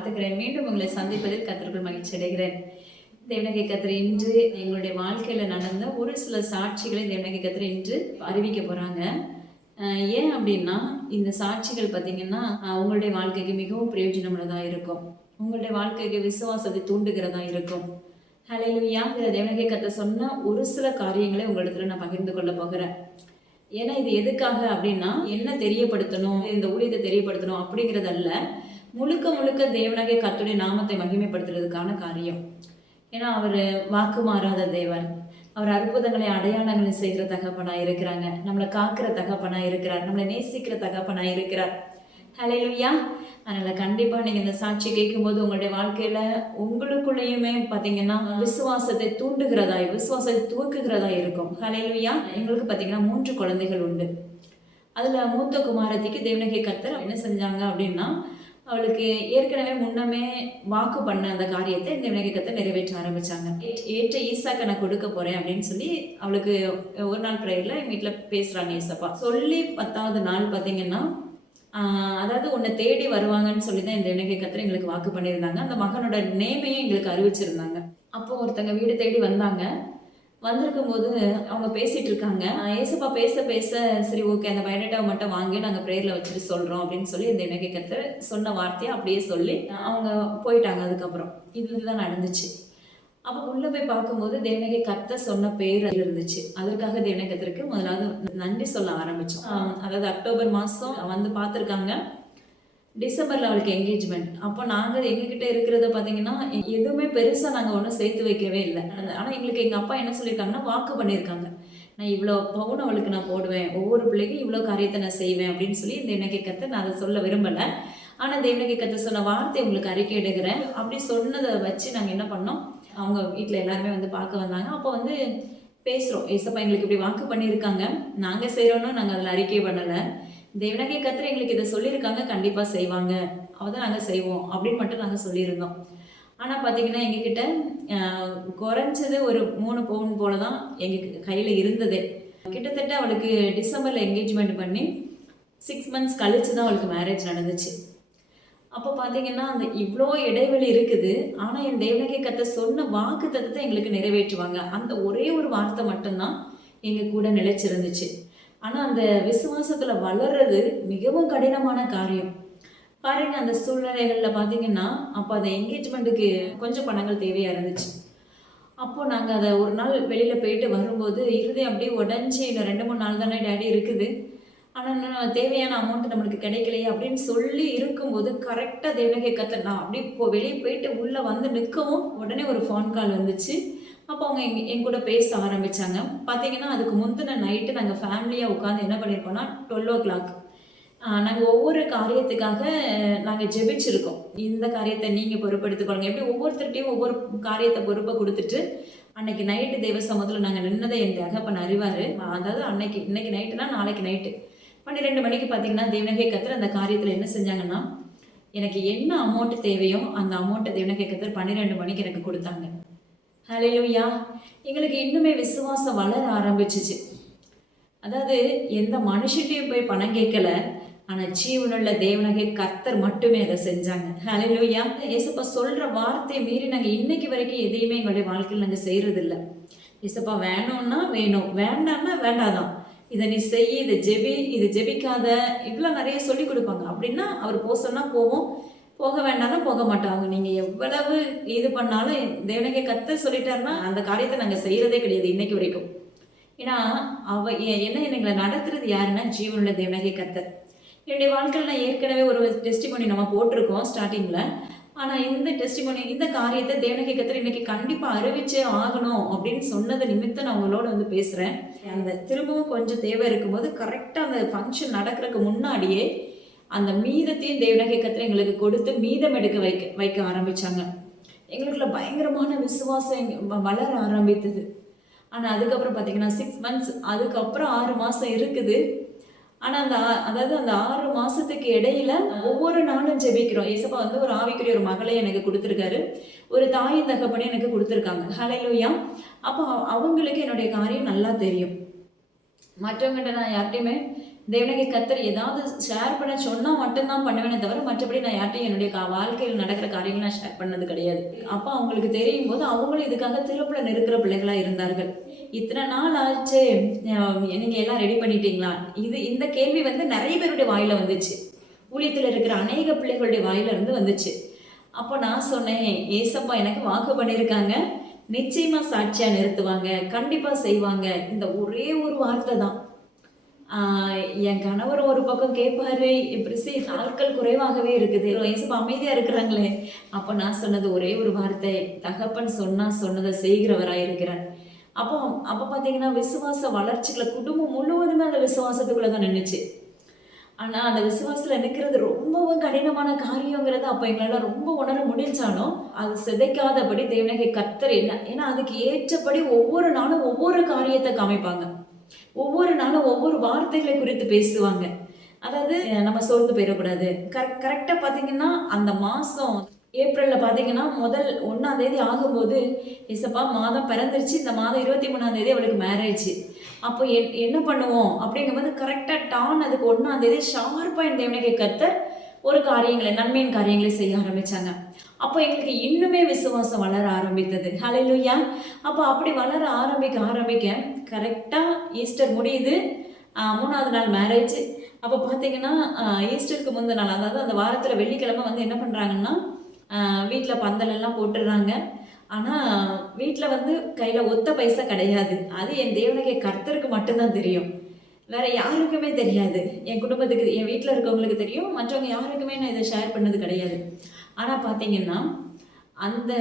வாழ்த்துக்கிறேன். மீண்டும் உங்களை சந்திப்பதில் கர்த்தருக்குள் மகிழ்ச்சி அடைகிறேன். தேவனாகிய கர்த்தர் இன்று எங்களுடைய வாழ்க்கையில நடந்த ஒரு சில சாட்சிகளை தேவனாகிய கர்த்தர் இன்று அறிவிக்க போறாங்க. ஏன் அப்படின்னா, இந்த சாட்சிகள் பார்த்தீங்கன்னா உங்களுடைய வாழ்க்கைக்கு மிகவும் பிரயோஜனமுள்ளதாக இருக்கும். உங்களுடைய வாழ்க்கைக்கு விசுவாசத்தை தூண்டுகிறதா இருக்கும். ஹல்லேலூயா! தேவனாகிய கர்த்தர் சொன்ன ஒரு சில காரியங்களை உங்களிடத்துல நான் பகிர்ந்து கொள்ள போகிறேன். ஏன்னா இது எதுக்காக அப்படின்னா, என்ன தெரியப்படுத்தணும், இந்த ஊழியத்தை தெரியப்படுத்தணும் அப்படிங்கிறதல்ல, முழுக்க முழுக்க தேவனாகிய கர்த்தருடைய நாமத்தை மகிமைப்படுத்துறதுக்கான காரியம். ஏன்னா அவர் வாக்கு மாறாத தேவன். அவர் அற்புதங்களை அடையாளங்களை செய்கிற தகப்பனாக இருக்கிறாங்க. நம்மளை காக்கிற தகப்பனாக இருக்கிறார். நம்மளை நேசிக்கிற தகப்பனாக இருக்கிறார். ஹல்லேலூயா! அதனால் கண்டிப்பாக நீங்கள் இந்த சாட்சி கேட்கும்போது உங்களுடைய வாழ்க்கையில் உங்களுக்குள்ளேயுமே பார்த்தீங்கன்னா விசுவாசத்தை தூண்டுகிறதாய், விசுவாசத்தை தூக்குகிறதா இருக்கும். ஹல்லேலூயா! எங்களுக்கு பார்த்தீங்கன்னா 3 குழந்தைகள் உண்டு. அதில் மூத்த குமாரத்திக்கு தேவனாகிய கர்த்தர் என்ன செஞ்சாங்க அப்படின்னா, அவளுக்கு ஏற்கனவே முன்னமே வாக்கு பண்ண அந்த காரியத்தை தேவனாகிய கர்த்தர் நிறைவேற்ற ஆரம்பித்தாங்க. ஏற்ற ஈசாக்கை நான் கொடுக்க போகிறேன் அப்படின்னு சொல்லி அவளுக்கு ஒரு நாள் ப்ரேயரில் எங்கள் வீட்டில் பேசுகிறாங்க ஏசப்பா. சொல்லி 10வது நாள் பார்த்தீங்கன்னா, அதாவது உன்னை தேடி வருவாங்கன்னு சொல்லி தான் இந்த தேவனாகிய கர்த்தர் எங்களுக்கு வாக்கு பண்ணியிருந்தாங்க. அந்த மகனோட நேமையும் எங்களுக்கு அறிவிச்சிருந்தாங்க. அப்போது ஒருத்தங்க வீடு தேடி வந்தாங்க. வந்திருக்கும் போது அவங்க பேசிகிட்டு இருக்காங்க. ஏசப்பா பேச பேச சரி ஓகே, அந்த பயோடேட்டாவை மட்டும் வாங்கி நாங்கள் ப்ரேயரில் வச்சுட்டு சொல்கிறோம் அப்படின்னு சொல்லி இந்த தேவனாகிய கர்த்தர் சொன்ன வார்த்தையை அப்படியே சொல்லி அவங்க போயிட்டாங்க. அதுக்கப்புறம் இதுதான் நடந்துச்சு. அப்போ உள்ளே போய் பார்க்கும்போது தேவனாகிய கர்த்தர் சொன்ன பேர் இருந்துச்சு. அதற்காக தேவனாகிய கர்த்தருக்கு முதலாவது நன்றி சொல்ல ஆரம்பித்தோம். அதாவது அக்டோபர் மாதம் வந்து பார்த்துருக்காங்க. டிசம்பரில் அவளுக்கு என்கேஜ்மெண்ட். அப்போ நாங்கள் எங்ககிட்ட இருக்கிறத பார்த்தீங்கன்னா எதுவுமே பெருசாக நாங்கள் ஒன்றும் சேர்த்து வைக்கவே இல்லை. ஆனால் எங்களுக்கு எங்கள் அப்பா என்ன சொல்லியிருக்காங்கன்னா, வாக்கு பண்ணியிருக்காங்க, நான் இவ்வளோ பவுன் அவளுக்கு நான் போடுவேன், ஒவ்வொரு பிள்ளைக்கும் இவ்வளோ காரியத்தை நான் செய்வேன் அப்படின்னு சொல்லி தேவனாகிய கர்த்தர், நான் அதை சொல்ல விரும்பலை, ஆனால் தேவனாகிய கர்த்தர் சொன்ன வார்த்தை உங்களுக்கு அறிக்கையிடுகிறேன் அப்படி சொன்னதை வச்சு நாங்கள் என்ன பண்ணோம், அவங்க வீட்டில் எல்லாருமே வந்து பார்க்க வந்தாங்க. அப்போ வந்து பேசுகிறோம், ஏசப்பா எங்களுக்கு இப்படி வாக்கு பண்ணியிருக்காங்க, நாங்கள் செய்கிறோன்னு நாங்கள் அதில் அறிக்கை பண்ணலை, தேவனாகிய கர்த்தர் எங்களுக்கு இதை சொல்லியிருக்காங்க, கண்டிப்பாக செய்வாங்க, அவதான் நாங்கள் செய்வோம் அப்படின்னு மட்டும் நாங்கள் சொல்லியிருந்தோம். ஆனால் பார்த்தீங்கன்னா எங்ககிட்ட குறைஞ்சது ஒரு 3 பவுன் போல தான் எங்கள் கையில் இருந்ததே. கிட்டத்தட்ட அவளுக்கு டிசம்பரில் என்கேஜ்மெண்ட் பண்ணி 6 மந்த்ஸ் கழிச்சு தான் அவளுக்கு மேரேஜ் நடந்துச்சு. அப்போ பார்த்தீங்கன்னா அந்த இவ்வளோ இடைவெளி இருக்குது. ஆனால் என் தேவனாகிய கர்த்தர் சொன்ன வாக்கு தத்தத்தை எங்களுக்கு நிறைவேற்றுவாங்க. அந்த ஒரே ஒரு வார்த்தை மட்டும்தான் எங்கள் கூட நிலைச்சிருந்துச்சு. ஆனால் அந்த விசுவாசத்தில் வளர்றது மிகவும் கடினமான காரியம். பாருங்க, அந்த சூழ்நிலைகளில் பார்த்தீங்கன்னா அப்போ அந்த என்கேஜ்மெண்ட்டுக்கு கொஞ்சம் பணங்கள் தேவையாக இருந்துச்சு. அப்போது நாங்கள் அதை ஒரு நாள் வெளியில் போயிட்டு வரும்போது இருதயம் அப்படியே உடஞ்சி, இன்னும் 2-3 நாள் தானே டேடி இருக்குது, ஆனால் தேவையான அமௌண்ட் நம்மளுக்கு கிடைக்கலையே அப்படின்னு சொல்லி இருக்கும்போது கரெக்டாக தேவனாகிய கர்த்தர், நான் அப்படியே வெளியே போயிட்டு உள்ளே வந்து நிற்கவும் உடனே ஒரு ஃபோன் கால் வந்துச்சு. அப்போ அவங்க என் கூட பேச ஆரம்பித்தாங்க. பார்த்தீங்கன்னா அதுக்கு முந்தின நைட்டு நாங்கள் ஃபேமிலியாக உட்காந்து என்ன பண்ணியிருக்கோம்னா 12 o'clock நாங்கள் ஒவ்வொரு காரியத்துக்காக நாங்கள் ஜெபிச்சிருக்கோம். இந்த காரியத்தை நீங்கள் பொறுப்பெடுத்துக்கொள்ளுங்க, எப்படி ஒவ்வொருத்தர்கிட்டையும் ஒவ்வொரு காரியத்தை பொறுப்பை கொடுத்துட்டு அன்னைக்கு நைட்டு தெய்வ சமூகத்தில் நாங்கள் நின்னதை என் தகப்பன் அறிவார். அதாவது இன்னைக்கு நைட்டுனா நாளைக்கு நைட்டு 12 மணிக்கு பார்த்தீங்கன்னா தேவனாகிய கர்த்தர் அந்த காரியத்தில் என்ன செஞ்சாங்கன்னா, எனக்கு என்ன அமௌண்ட் தேவையோ அந்த அமௌண்ட்டை தேவனாகிய கர்த்தர் 12 மணிக்கு எனக்கு கொடுத்தாங்க. ஹல்லேலூயா! எங்களுக்கு இன்னுமே விசுவாசம் வளர ஆரம்பிச்சிச்சு. அதாவது எந்த மனுஷன்டையும் போய் பணம் கேட்கல, ஆனால் ஜீவனுள்ள தேவனாகிய கர்த்தர் மட்டுமே அதை செஞ்சாங்க. ஹல்லேலூயா! ஏசப்பா சொல்கிற வார்த்தையை மீறி நாங்கள் இன்னைக்கு வரைக்கும் எதையுமே எங்களுடைய வாழ்க்கையில் நாங்கள் செய்கிறதில்ல. ஏசப்பா வேணும்னா வேணும், வேண்டாம்னா வேண்டாதான், இதை நீ செய், இதை ஜெபி, இது ஜெபிக்காத, இப்படிலாம் நிறைய சொல்லி கொடுப்பாங்க. அப்படின்னா அவர் போக சொன்னால் போவோம், போக வேண்டாம்னா போக மாட்டாங்க. நீங்கள் எவ்வளவு இது பண்ணாலும் தேவனாகிய கர்த்தர் சொல்லிட்டாருன்னா அந்த காரியத்தை நாங்கள் செய்கிறதே கிடையாது இன்னைக்கு வரைக்கும். ஏன்னா எங்களை நடத்துறது யாருன்னா ஜீவனுள்ள தேவனாகிய கர்த்தர். என்னுடைய வாழ்க்கையில் நான் ஏற்கனவே ஒரு டெஸ்டிமோனி நம்ம போட்டிருக்கோம் ஸ்டார்டிங்கில். ஆனால் இந்த டெஸ்டிமோனி, இந்த காரியத்தை தேவனாகிய கர்த்தர் இன்னைக்கு கண்டிப்பாக அறிவிச்சே ஆகணும் அப்படின்னு சொன்னது நிமித்தம் நான் உங்களோட வந்து பேசுகிறேன். அந்த திரும்பவும் கொஞ்சம் தேவை இருக்கும்போது கரெக்டாக அந்த ஃபங்க்ஷன் நடக்கிறதுக்கு முன்னாடியே அந்த மீதத்தையும் தேவனாகிய கர்த்தர் எங்களுக்கு கொடுத்து மீதம் எடுக்க வைக்க ஆரம்பித்தாங்க. எங்களுக்குள்ள பயங்கரமான விசுவாசம் வளர ஆரம்பித்தது. ஆனால் அதுக்கப்புறம் பார்த்தீங்கன்னா 6 மந்த்ஸ், அதுக்கப்புறம் 6 மாதம் இருக்குது. ஆனால் அதாவது அந்த 6 மாதத்துக்கு இடையில ஒவ்வொரு நாளும் ஜெபிக்கிறோம். ஏசப்பா வந்து ஒரு ஆவிக்குரிய ஒரு மகளை எனக்கு கொடுத்துருக்காரு, ஒரு தாய் தகப்பனே எனக்கு கொடுத்துருக்காங்க. ஹல்லேலூயா! அப்போ அவங்களுக்கு என்னுடைய காரியம் நல்லா தெரியும். மற்றவங்ககிட்ட நான் யார்கிட்டையுமே தேவனாகிய கர்த்தர் ஏதாவது ஷேர் பண்ண சொன்னா மட்டும்தான் பண்ணுவேனே தவிர, மற்றபடி நான் யார்ட்டையும் என்னுடைய வாழ்க்கையில் நடக்கிற காரியங்கள் நான் ஷேர் பண்ணது கிடையாது. அப்ப அவங்களுக்கு தெரியும் போது அவங்களும் இதுக்காக திருப்புல நிற்கிற பிள்ளைகளா இருந்தார்கள். இத்தனை நாள் ஆச்சு, நீங்க எல்லாம் ரெடி பண்ணிட்டீங்களா? இந்த கேள்வி வந்து நிறைய பேருடைய வாயில வந்துச்சு. ஊழியத்தில் இருக்கிற அநேக பிள்ளைகளுடைய வாயில இருந்து வந்துச்சு. அப்போ நான் சொன்னேன், ஏசப்பா எனக்கு வாக்கு பண்ணியிருக்காங்க, நிச்சயமா சாட்சியா நிறுத்துவாங்க, கண்டிப்பா செய்வாங்க. இந்த ஒரே ஒரு வார்த்தை தான். என் கணவர் ஒரு பக்கம் கேட்பாரு, பிரிசி நாட்கள் குறைவாகவே இருக்குது, ஏசப்பா அமைதியா இருக்கிறாங்களே. அப்போ நான் சொன்னது ஒரே ஒரு வார்த்தை, தகப்பன் சொன்னதை செய்கிறவராய் இருக்கிறார். அப்போ பார்த்தீங்கன்னா விசுவாச வளர்ச்சிகளை குடும்பம் முழுவதுமே அந்த விசுவாசத்துக்குள்ள தான் நின்றுச்சு. ஆனால் அந்த விசுவாசத்தில் நிற்கிறது ரொம்பவும் கடினமான காரியங்கிறது அப்போ எங்களால் ரொம்ப உணர முடிஞ்சாலும் அது சிதைக்காதபடி தேவனாகிய கர்த்தர் ஏன்னா அதுக்கு ஏற்றபடி ஒவ்வொரு நாளும் ஒவ்வொரு காரியத்தை காமிப்பாங்க, ஒவ்வொரு நாளும் ஒவ்வொரு வார்த்தைகளை குறித்து பேசுவாங்க. அதாவது நம்ம சோர்ந்து போயிடக்கூடாது. கரெக்டாக பார்த்தீங்கன்னா அந்த மாதம் ஏப்ரலில் பார்த்தீங்கன்னா முதல் 1ஆம் தேதி ஆகும்போது, இசப்பா மாதம் பிறந்துருச்சு, இந்த மாதம் 23ஆம் தேதி அவளுக்கு மேரேஜ். அப்போ என்ன பண்ணுவோம் அப்படிங்கும்போது கரெக்டாக டான் அதுக்கு 1ஆம் தேதி ஷார்ப்பாக என் தேவனாகிய கர்த்தர் ஒரு காரியங்களை நன்மையின் காரியங்களை செய்ய ஆரம்பித்தாங்க. அப்போ எங்களுக்கு இன்னுமே விசுவாசம் வளர ஆரம்பித்தது. ஹல்லேலூயா. அப்போ அப்படி வளர ஆரம்பிக்க கரெக்டாக ஈஸ்டர் முடியுது, 3ஆவது நாள் மேரேஜ். அப்போ பார்த்தீங்கன்னா ஈஸ்டருக்கு முந்தின நாள், அதாவது அந்த வாரத்தில் வெள்ளிக்கிழமை வந்து என்ன பண்ணுறாங்கன்னா, வீட்டில் பந்தலெல்லாம் போட்டுடுறாங்க. ஆனால் வீட்டில் வந்து கையில் ஒத்த பைசா கிடையாது. அது என் தேவனாகிய கர்த்தருக்கு மட்டும்தான் தெரியும், வேற யாருக்குமே தெரியாது. என் குடும்பத்துக்கு, என் வீட்டில் இருக்கவங்களுக்கு தெரியும், மற்றவங்க யாருக்குமே நான் இதை ஷேர் பண்ணது கிடையாது. ஆனால் பார்த்தீங்கன்னா அந்த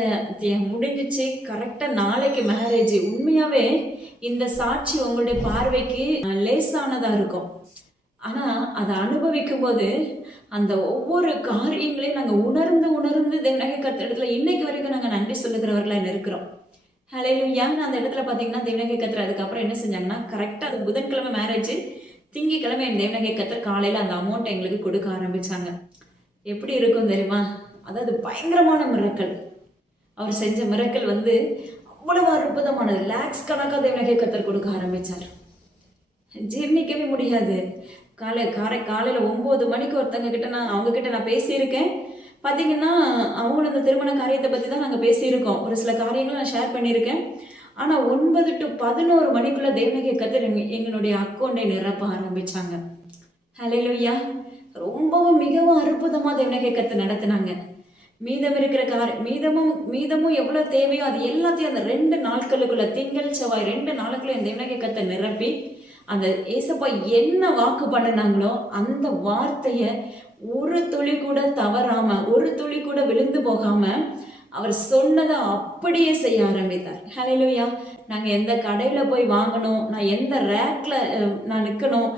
முடிஞ்சிச்சு, கரெக்டாக நாளைக்கு மேரேஜ். உண்மையாகவே இந்த சாட்சி உங்களுடைய பார்வைக்கு லேசானதாக இருக்கும், ஆனால் அதை அனுபவிக்கும் போது அந்த ஒவ்வொரு காரியங்களையும் நாங்கள் உணர்ந்து தேவனாகிய கர்த்தர் இடத்துல இன்னைக்கு வரைக்கும் நாங்கள் நன்றி சொல்லுகிறவர்களாக இருக்கிறோம். ஹல்லேலூயா. அந்த இடத்துல பார்த்தீங்கன்னா தேவனாகிய கர்த்தர் அதுக்கப்புறம் என்ன செஞ்சாங்கன்னா, கரெக்டாக அது புதன்கிழமை மேரேஜ், திங்கக்கிழமை என் தேவனாகிய கர்த்தர் காலையில் அந்த அமௌண்ட்டை எங்களுக்கு கொடுக்க ஆரம்பித்தாங்க. எப்படி இருக்கும் தெரியுமா? அதாவது பயங்கரமான மிரக்கல். அவர் செஞ்ச மிரக்கல் வந்து அவ்வளவு அற்புதமானது. லேக்ஸ் கணக்காக தேவனாகிய கர்த்தர் கொடுக்க ஆரம்பித்தார். ஜீர்ணிக்கவே முடியாது. காலையில் 9 மணிக்கு அவங்கக்கிட்ட நான் பேசியிருக்கேன். பார்த்தீங்கன்னா அவங்களும் இந்த திருமண காரியத்தை பற்றி தான் நாங்கள் பேசியிருக்கோம், ஒரு சில காரியங்களை நான் ஷேர் பண்ணியிருக்கேன். ஆனால் 9 to 11 மணிக்குள்ளே தேவனாகிய கர்த்தர் எங்களுடைய அக்கௌண்ட்டை நிரப்ப ஆரம்பித்தாங்க. ஹல்லேலூயா. ரொம்பவும் மிகவும் அற்புதமாக தேவனாகிய கர்த்தர் நடத்தினாங்க. மீதம் இருக்கிற மீதமும் எவ்வளோ தேவையோ அது எல்லாத்தையும் அந்த 2 நாட்களுக்குள்ள, திங்கள் செவ்வாய் 2 நாளுக்குள்ள என் தேவனாகிய கர்த்தர் நிரப்பி, அந்த ஏசப்பா என்ன வாக்கு பண்ணினாங்களோ அந்த வார்த்தையை ஒரு துளி கூட தவறாம, ஒரு துளி கூட விழுந்து போகாம அவர் சொன்னதை அப்படியே செய்ய ஆரம்பித்தார். ஹல்லேலூயா. நாங்கள் எந்த கடையில் போய் வாங்கணும், நான் எந்த ரேக்ல நான் நிற்கணும்,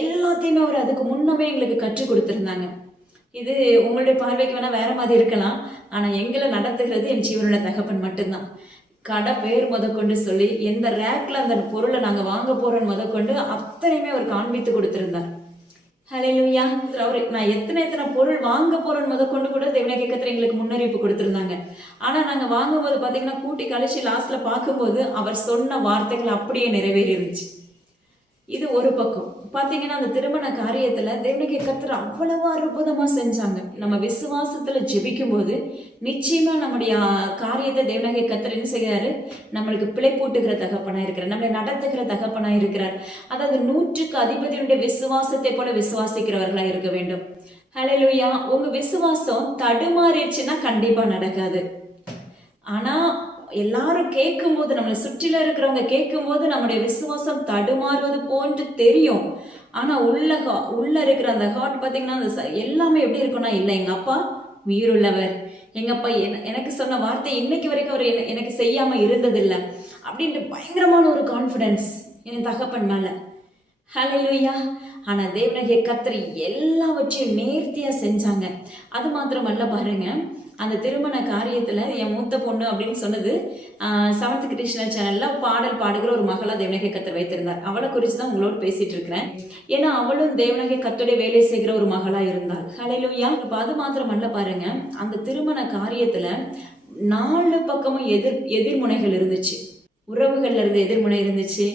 எல்லாத்தையுமே அவர் அதுக்கு முன்னமே எங்களுக்கு கற்றுக் கொடுத்துருந்தாங்க. இது உங்களுடைய பார்வைக்கு வேணா வேற மாதிரி இருக்கலாம், ஆனால் எங்களை நடத்துகிறது என் ஜீவனோட தகப்பன் மட்டும்தான். கடை பேர் முதற்கொண்டு சொல்லி, எந்த ரேக்ல அந்த பொருளை நாங்கள் வாங்க போறோன்னு முதற்கொண்டு அத்தனையுமே அவர் காண்பித்து கொடுத்திருந்தார். ஹல்லேலூயா. அவர் நான் எத்தனை பொருள் வாங்க போறோன்னு முதற்கொண்டு கூட தேவனாகிய கர்த்தர் எங்களுக்கு முன்னறிவிப்பு கொடுத்திருந்தாங்க. ஆனால் நாங்கள் வாங்கும்போது பார்த்தீங்கன்னா கூட்டி கழிச்சு லாஸ்ட்ல பார்க்கும்போது அவர் சொன்ன வார்த்தைகள் அப்படியே நிறைவேறி இருந்துச்சு. இது ஒரு பக்கம். பார்த்தீங்கன்னா அந்த திருமண காரியத்தில் தேவனாகிய கர்த்தர் அவ்வளவு அற்புதமாக செஞ்சாங்க. நம்ம விசுவாசத்தில் ஜெபிக்கும் போது நிச்சயமாக நம்முடைய காரியத்தை தேவனாகிய கர்த்தர் என்ன செய்கிறாரு, நம்மளுக்கு பிழை போட்டுகிற தகப்பனாக இருக்கிறார், நம்மளை நடத்துகிற தகப்பனாக இருக்கிறார். அதாவது 100க்கு அதிபதியுடைய விசுவாசத்தை போல விசுவாசிக்கிறவர்களாக இருக்க வேண்டும். ஹல்லேலூயா. உங்கள் விசுவாசம் தடுமாறிடுச்சுன்னா கண்டிப்பாக நடக்காது. ஆனால் எல்லாரும் கேட்கும்போது, நம்மளை சுற்றில இருக்கிறவங்க கேட்கும்போது நம்முடைய விசுவாசம் தடுமாறுவது போன்று தெரியும். ஆனால் உள்ள இருக்கிற அந்த ஹார்ட் பார்த்தீங்கன்னா அந்த எல்லாமே எப்படி இருக்குன்னா, இல்லை எங்கள் அப்பா உயிருள்ளவர், எங்கள் அப்பா எனக்கு சொன்ன வார்த்தை இன்னைக்கு வரைக்கும் அவர் எனக்கு செய்யாமல் இருந்ததில்லை அப்படின்ட்டு பயங்கரமான ஒரு கான்ஃபிடென்ஸ் என் தகப்பன் மேலே. ஹல்லேலூயா. ஆனால் தேவனாகிய கர்த்தர் எல்லாவற்றையும் நேர்த்தியாக செஞ்சாங்க. அது மாத்திரமல்ல பாருங்க, அந்த திருமண காரியத்தில் என் மூத்த பொண்ணு அப்படின்னு சொன்னது 7th கிருஷ்ணர் சேனலில் பாடல் பாடுகிற ஒரு மகளாக தேவனாகிய கர்த்தர் வைத்திருந்தார். அவளை குறித்து தான் உங்களோட பேசிட்டு இருக்கிறேன். ஏன்னா அவளும் தேவனாகிய கர்த்தருடைய வேலை செய்கிற ஒரு மகளாக இருந்தாள். ஹல்லேலூயா. இப்போ அது மாத்திரமல்ல பாருங்க, அந்த திருமண காரியத்தில் 4 பக்கமும் எதிர்முனைகள் இருந்துச்சு. உறவுகள்ல இருந்து எதிர்முனை இருந்துச்சு,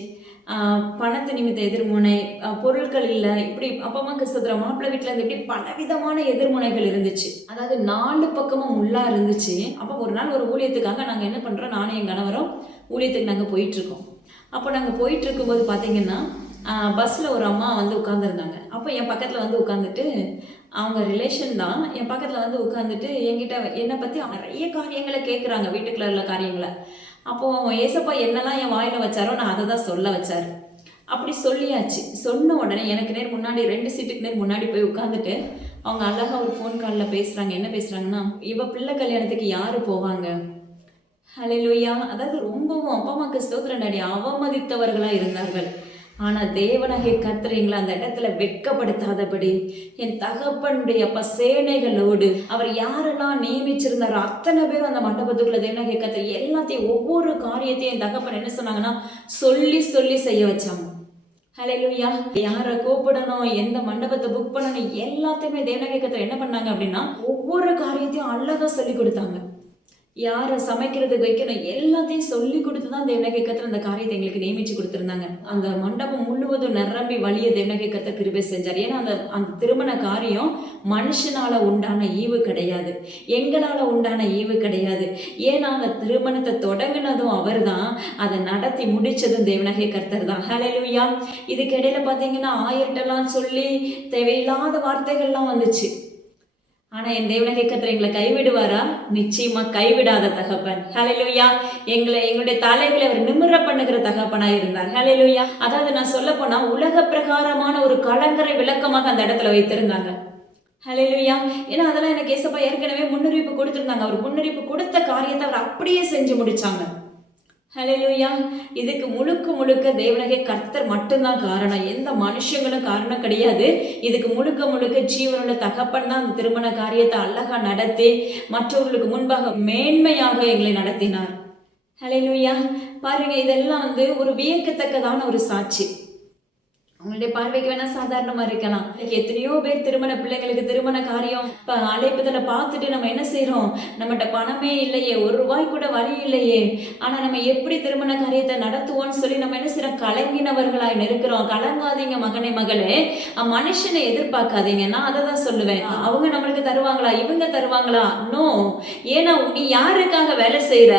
பணத்து நிமித்த எதிர்முனை, பொருட்கள் இல்லை, இப்படி அப்பா அம்மாவுக்கு சொல்கிற மாப்பிள்ளை வீட்டில் இருந்து இப்படி பலவிதமான எதிர்முனைகள் இருந்துச்சு. அதாவது 4 பக்கமும் உள்ளா இருந்துச்சு. அப்போ ஒரு நாள் ஒரு ஊழியத்துக்காக நாங்கள் என்ன பண்ணுறோம், நானும் என் கணவரும் ஊழியத்துக்கு நாங்கள் போயிட்டுருக்கோம். அப்போ நாங்கள் போயிட்டு இருக்கும்போது பார்த்தீங்கன்னா பஸ்ஸில் ஒரு அம்மா வந்து உட்காந்துருந்தாங்க. அப்போ என் பக்கத்தில் வந்து உட்காந்துட்டு, அவங்க ரிலேஷன் தான், என் பக்கத்தில் வந்து உட்காந்துட்டு என்கிட்ட என்னை பற்றி நிறைய காரியங்களை கேட்குறாங்க, வீட்டுக்குள்ள உள்ள காரியங்களை. அப்போது ஏசப்பா என்னெல்லாம் என் வாயில் வச்சாரோ நான் அதை தான் சொல்ல வச்சார். அப்படி சொல்லியாச்சு. சொன்ன உடனே எனக்கு நேர் முன்னாடி 2 சீட்டுக்கு நேர் முன்னாடி போய் உட்காந்துட்டு அவங்க அழகாக ஒரு ஃபோன் காலில் பேசுகிறாங்க. என்ன பேசுகிறாங்கன்னா, இவ பிள்ளை கல்யாணத்துக்கு யார் போவாங்க? ஹல்லேலூயா. அதாவது ரொம்பவும் அப்பா அம்மாவுக்கு ஸ்தோத்திரம் டாடி அவமதித்தவர்களாக இருந்தார்கள். ஆனால் தேவனாகிய கர்த்தர் எங்களை அந்த இடத்துல வெட்கப்படுத்தாதபடி என் தகப்பனுடைய சேனைகளோடு அவர் யாரெல்லாம் நியமிச்சிருந்தாரோ அத்தனை பேரும் அந்த மண்டபத்துக்குள்ள தேவனாகிய கர்த்தர் எல்லாத்தையும் ஒவ்வொரு காரியத்தையும் என் தகப்பன் என்ன சொன்னாங்கன்னா சொல்லி சொல்லி செய்ய வச்சாங்க. ஹல்லேலூயா. யாரை கூப்பிடணும், எந்த மண்டபத்தை புக் பண்ணணும், எல்லாத்தையுமே தேவனாகிய கர்த்தர் என்ன பண்ணாங்க அப்படின்னா ஒவ்வொரு காரியத்தையும் அழகா சொல்லி கொடுத்தாங்க. யாரை சமைக்கிறதுக்கு வைக்கணும் எல்லாத்தையும் சொல்லி கொடுத்து தான் தேவனாகிய கர்த்தர் அந்த காரியத்தை எங்களுக்கு நியமிச்சு கொடுத்துருந்தாங்க. அந்த மண்டபம் முழுவதும் நிரம்பி வழிய தேவனாகிய கர்த்தர் கிருபை செஞ்சார். ஏன்னா அந்த திருமண காரியம் மனுஷனால உண்டான ஈவு கிடையாது, எங்களால உண்டான ஈவு கிடையாது. ஏன்னா அந்த திருமணத்தை தொடங்கினதும் அவர் தான், அதை நடத்தி முடிச்சதும் தேவனாகிய கர்த்தர் தான். ஹல்லேலூயா. இதுக்கு இடையில பார்த்தீங்கன்னா ஆயிரட்டெல்லாம் சொல்லி தேவையில்லாத வார்த்தைகள்லாம் வந்துச்சு. ஆனால் என் தேவனாகிய கர்த்தர் எங்களை கைவிடுவாரா? நிச்சயமா கைவிடாத தகப்பன். ஹல்லேலூயா. எங்களுடைய தலைகளை அவர் நிமிர பண்ணுகிற தகப்பனாக இருந்தார். ஹல்லேலூயா. அதாவது நான் சொல்ல போனா உலக பிரகாரமான ஒரு கலங்கரை விளக்கமாக அந்த இடத்துல வைத்திருந்தாங்க. ஹல்லேலூயா. ஏன்னா அதெல்லாம் எனக்கு ஏசப்பா ஏற்கனவே முன்னறிவிப்பு கொடுத்துருந்தாங்க. அவர் முன்னறிவிப்பு கொடுத்த காரியத்தை அவர் அப்படியே செஞ்சு முடிச்சாங்க. ஹல்லேலூயா. இதுக்கு முழுக்க முழுக்க தேவனாகிய கர்த்தர் மட்டும்தான் காரணம், எந்த மனுஷங்களும் காரணம் கிடையாது. இதுக்கு முழுக்க முழுக்க ஜீவனுள்ள தகப்பன் தான் அந்த திருமண காரியத்தை அழகா நடத்தி மற்றவர்களுக்கு முன்பாக மேன்மையாக எங்களை நடத்தினார். ஹல்லேலூயா. பாருங்க, இதெல்லாம் வந்து ஒரு வியக்கத்தக்கதான ஒரு சாட்சி. உங்களுடைய பார்வைக்கு வேணா சாதாரணமா இருக்கலாம். எத்தனையோ பேர் திருமண பிள்ளைங்களுக்கு திருமண காரியம் அழைப்புதலை பார்த்துட்டு நம்ம என்ன செய்யறோம், நம்மகிட்ட பணமே இல்லையே, ஒரு ரூபாய் கூட வழி இல்லையே, ஆனா நம்ம எப்படி திருமண காரியத்தை நடத்துவோம்னு சொல்லி நம்ம என்ன செய்யறோம், கலங்கினவர்களாய் இருக்கிறோம். கலங்காதீங்க மகனே மகளே, மனுஷனை எதிர்பார்க்காதீங்க. நான் அதை தான் சொல்லுவேன். அவங்க நம்மளுக்கு தருவாங்களா, இவங்க தருவாங்களா? நோ. ஏன்னா நீ யாருக்காக வேலை செய்யற?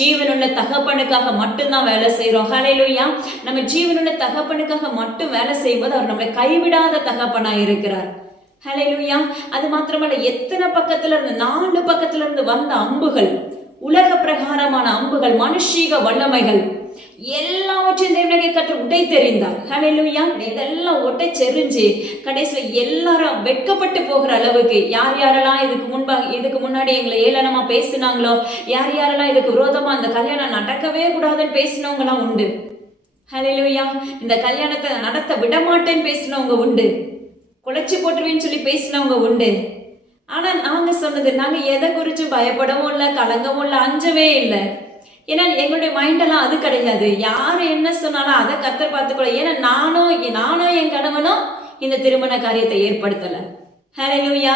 ஜீவனுள்ள தகப்பனுக்காக மட்டும்தான் வேலை செய்யறோம். ஹல்லேலூயா. நம்ம ஜீவனுள்ள தகப்பனுக்காக மட்டும் வேலை செய்யும்போது அவர் நம்மளை கைவிடாத தகப்பனாய் இருக்கிறார். ஹல்லேலூயா. அது மாத்திரமல்ல, எத்தனை பக்கத்துல இருந்து 4 பக்கத்துல இருந்து வந்த அம்புகள், உலக பிரகாரமான அம்புகள், மனுஷீக வல்லமைகள் எல்லாவற்றையும் தேவனாகிய கர்த்தர் உடை தெரிந்தார். ஹல்லேலூயா. இதெல்லாம் ஒட்டை செறிஞ்சு கடைசியில் எல்லாரும் வெட்கப்பட்டு போகிற அளவுக்கு யார் யாரெல்லாம் இதுக்கு முன்னாடி எங்களை ஏளனமா பேசினாங்களோ, யார் யாரெல்லாம் இதுக்கு விரோதமா அந்த கல்யாணம் நடக்கவே கூடாதுன்னு பேசினவங்கலாம் உண்டு. ஹல்லேலூயா. இந்த கல்யாணத்தை நடத்த விடமாட்டேன்னு பேசினவங்க உண்டு, குலைச்சி போட்டுருவேன்னு சொல்லி பேசினவங்க உண்டு. ஆனா நாங்க சொன்னது, நாங்க எதை குறிச்சும் பயப்படவும் இல்லை, கலங்கவும் இல்லை, அஞ்சவே இல்லை. ஏன்னா எங்களுடைய மைண்டெல்லாம் அது கிடையாது. யாரு என்ன சொன்னாலும் அதை கர்த்தர் பார்த்துக்கூட. ஏன்னா நானும் என் கணவனும் இந்த திருமண காரியத்தை ஏற்படுத்தலை. ஹல்லேலூயா.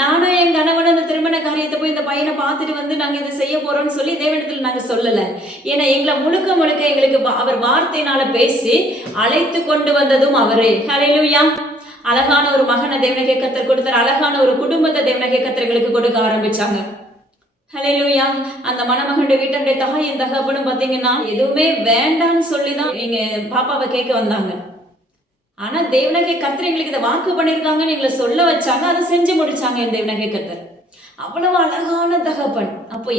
நானும் என் கணவனும் இந்த திருமண காரியத்தை போய் இந்த பையனை பார்த்துட்டு வந்து நாங்கள் இதை செய்ய போறோம்னு சொல்லி தேவனிடத்தில் நாங்கள் சொல்லலை. ஏன்னா எங்களை முழுக்க முழுக்க எங்களுக்கு அவர் வார்த்தையினால பேசி அழைத்து கொண்டு வந்ததும் அவரே. ஹல்லேலூயா. அழகான ஒரு மகனை தேவனாகிய கர்த்தர் கொடுத்தார், அழகான ஒரு குடும்பத்தை தேவனாகிய கர்த்தர் எங்களுக்கு கொடுக்க ஆரம்பிச்சாங்க. ஹல்லேலூயா. அந்த மணமகனுடைய வீட்டனுடைய தாயின் தகப்பனும் பார்த்தீங்கன்னா எதுவுமே வேண்டான்னு சொல்லி தான் எங்க பாப்பாவை கேட்க வந்தாங்க. ஆனா தேவனாகிய கர்த்தர் எங்களுக்கு இதை வாக்கு பண்ணியிருக்காங்கன்னு எங்களை சொல்ல வச்சாங்க, அதை செஞ்சு முடிச்சாங்க என் தேவனாகிய கர்த்தர். அவ்வளவு அழகான தகப்பன். அப்போ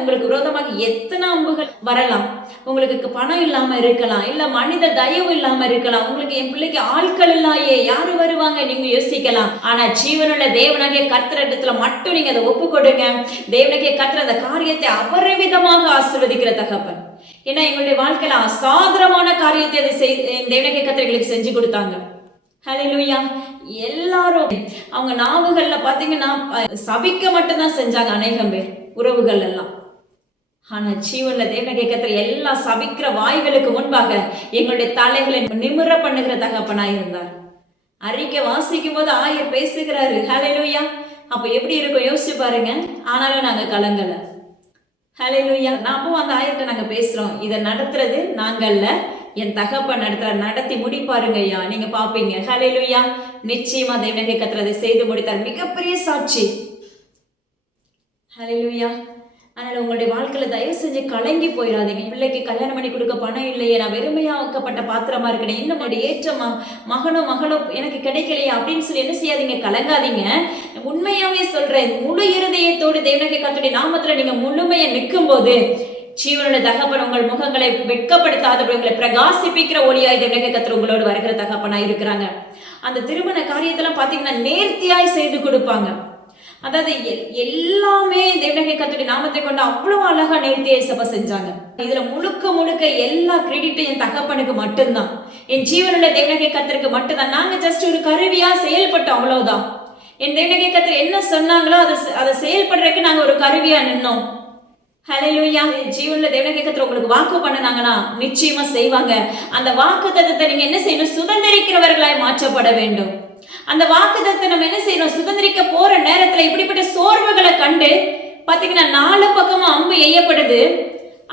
உங்களுக்கு விரோதமாக எத்தனை அம்புகள் வரலாம். உங்களுக்கு பணம் இல்லாம இருக்கலாம், இல்ல மனித தயவு இல்லாம இருக்கலாம், உங்களுக்கு என் பிள்ளைக்கு ஆட்கள் இல்லாயே யாரு வருவாங்க நீங்க யோசிக்கலாம். ஆனா ஜீவனுள்ள தேவனாகிய கர்த்தர் இடத்துல மட்டும் நீங்க அதை ஒப்பு கொடுங்க. தேவனாகிய கர்த்தர் அந்த காரியத்தை அபரிவிதமாக ஆசீர்வதிக்கிற தகப்பன். ஏன்னா எங்களுடைய வாழ்க்கையில அசாதாரணமான காரியத்தை அதை தேவனாகிய கர்த்தர் எங்களுக்கு செஞ்சு கொடுத்தாங்க. ஹல்லேலூயா. எல்லாரும் அவங்க நாவுகள்ல பாத்தீங்கன்னா சபிக்க மட்டும்தான் செஞ்சாங்க அநேகம் பேர், உறவுகள் எல்லாம். ஆனா ஜீவன்ல தேவனாகிய கர்த்தர் எல்லா சபிக்கிற வாய்களுக்கு முன்பாக எங்களுடைய தலைகளை நிமிர பண்ணுகிற தகப்பனாய் இருந்தார். அறிக்கை வாசிக்கும் போது ஆயர் பேசுகிறாரு. ஹல்லேலூயா. அப்ப எப்படி இருக்கும் யோசிச்சு பாருங்க. ஆனாலும் நாங்க கலங்கல. ஹல்லேலூயா. நாமும் அந்த ஆயர்கிட்ட நாங்க பேசுறோம், இதை நடத்துறது நாங்கள்ல, என் தகப்பன் நடத்தி முடிப்பாருங்க ஐயா, நீங்க பாப்பீங்க. ஹல்லேலூயா. நிச்சயமா தேவனாகிய கர்த்தர் அதை செய்து முடித்தார். மிகப்பெரிய சாட்சி. ஹல்லேலூயா. அதனால உங்களுடைய வாழ்க்கையில தயவு செஞ்சு கலங்கி போயிடாதீங்க. பிள்ளைக்கு கல்யாணம் பண்ணி கொடுக்க பணம் இல்லையே, நான் வெறுமையாக்கப்பட்ட பாத்திரமா இருக்கிறேன், இன்னும் ஏற்ற மகனோ மகளோ எனக்கு கிடைக்கலையே அப்படின்னு சொல்லி என்ன செய்யாதீங்க, கலங்காதீங்க. உண்மையாவே சொல்றேன், முழு இருதயத்தோடு தேவனாகிய கர்த்தருடைய நாமத்துல நீங்க முழுமையா நிற்கும் போது ஜீவனுடைய தகப்பன் உங்கள் முகங்களை வெட்கப்படுத்தாதபடி உங்களை பிரகாசிப்பிக்கிற ஒளியாய் தேவனாகிய கர்த்தர் உங்களோடு வருகிற தகப்பனா இருக்கிறாங்க. அந்த திருமண காரியத்தெல்லாம் பாத்தீங்கன்னா நேர்த்தியாய் செய்து கொடுப்பாங்க. அதாவது எல்லாமே தேவனாகிய கர்த்தருடைய நாமத்தை கொண்டு அவ்வளவு அழகா நேர்த்தியை சபை செஞ்சாங்க. இதுல முழுக்க முழுக்க எல்லா கிரெடிட்டும் என் தகப்பனுக்கு மட்டும்தான், என் ஜீவனுள்ள தேவனாகிய கர்த்தருக்கு மட்டும்தான். நாங்க ஜஸ்ட் ஒரு கருவியா செயல்பட்டோம், அவ்வளவுதான். என் தேவனாகிய கர்த்தர் என்ன சொன்னாங்களோ அதை செயல்படுறதுக்கு நாங்க ஒரு கருவியா நின்னோம். ஹல்லேலூயா. ஜீவனுள்ள தேவனாகிய கர்த்தர் உங்களுக்கு வாக்கு பண்ணனாங்கன்னா நிச்சயமா செய்வாங்க. அந்த வாக்குத்தத்தத்தை நீங்க என்ன செய்யணும், சுதந்திரிக்கிறவர்களாய் மாற்றப்பட வேண்டும். அந்த வாக்குத்தத்தை நம்ம என்ன செய்யணும், சுதந்திரிக்க போற நேரத்துல இப்படிப்பட்ட சோர்வுகளை கண்டு பாத்தீங்கன்னா 4 பக்கமும் அம்பு எய்யப்படுது.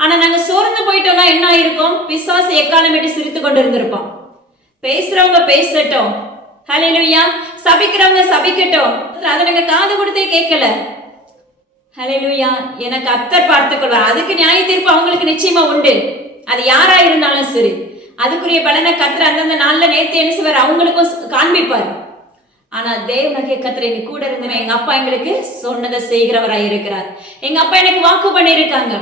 ஆனா நாங்க சோர்ந்து போயிட்டோம்னா என்ன ஆயிருக்கும், பிசாசு எக்காலமேட்டு சிரித்து கொண்டு இருந்திருப்போம். பேசுறவங்க பேசட்டும், ஹல்லேலூயா. சபிக்கிறவங்க சபிக்கட்டும், அதை நாங்க காது கொடுத்தே கேட்கல. ஹல்லேலூயா. எனக்கு கர்த்தர் பார்த்துக் கொள்வார். அதுக்கு நியாய தீர்ப்பு அவங்களுக்கு நிச்சயமா உண்டு. அது யாரா இருந்தாலும் சரி, அதுக்குரிய பலனை கர்த்தர் அந்தந்த நாள்ல நேர்த்தி என்ன செய்வார், அவங்களுக்கும் காண்பிப்பார். ஆனா தேவனாகிய கர்த்தர் எங்க கூட இருந்தவன், எங்க அப்பா எங்களுக்கு சொன்னதை செய்கிறவராய் இருக்கிறார். எங்க அப்பா எனக்கு வாக்கு பண்ணியிருக்காங்க.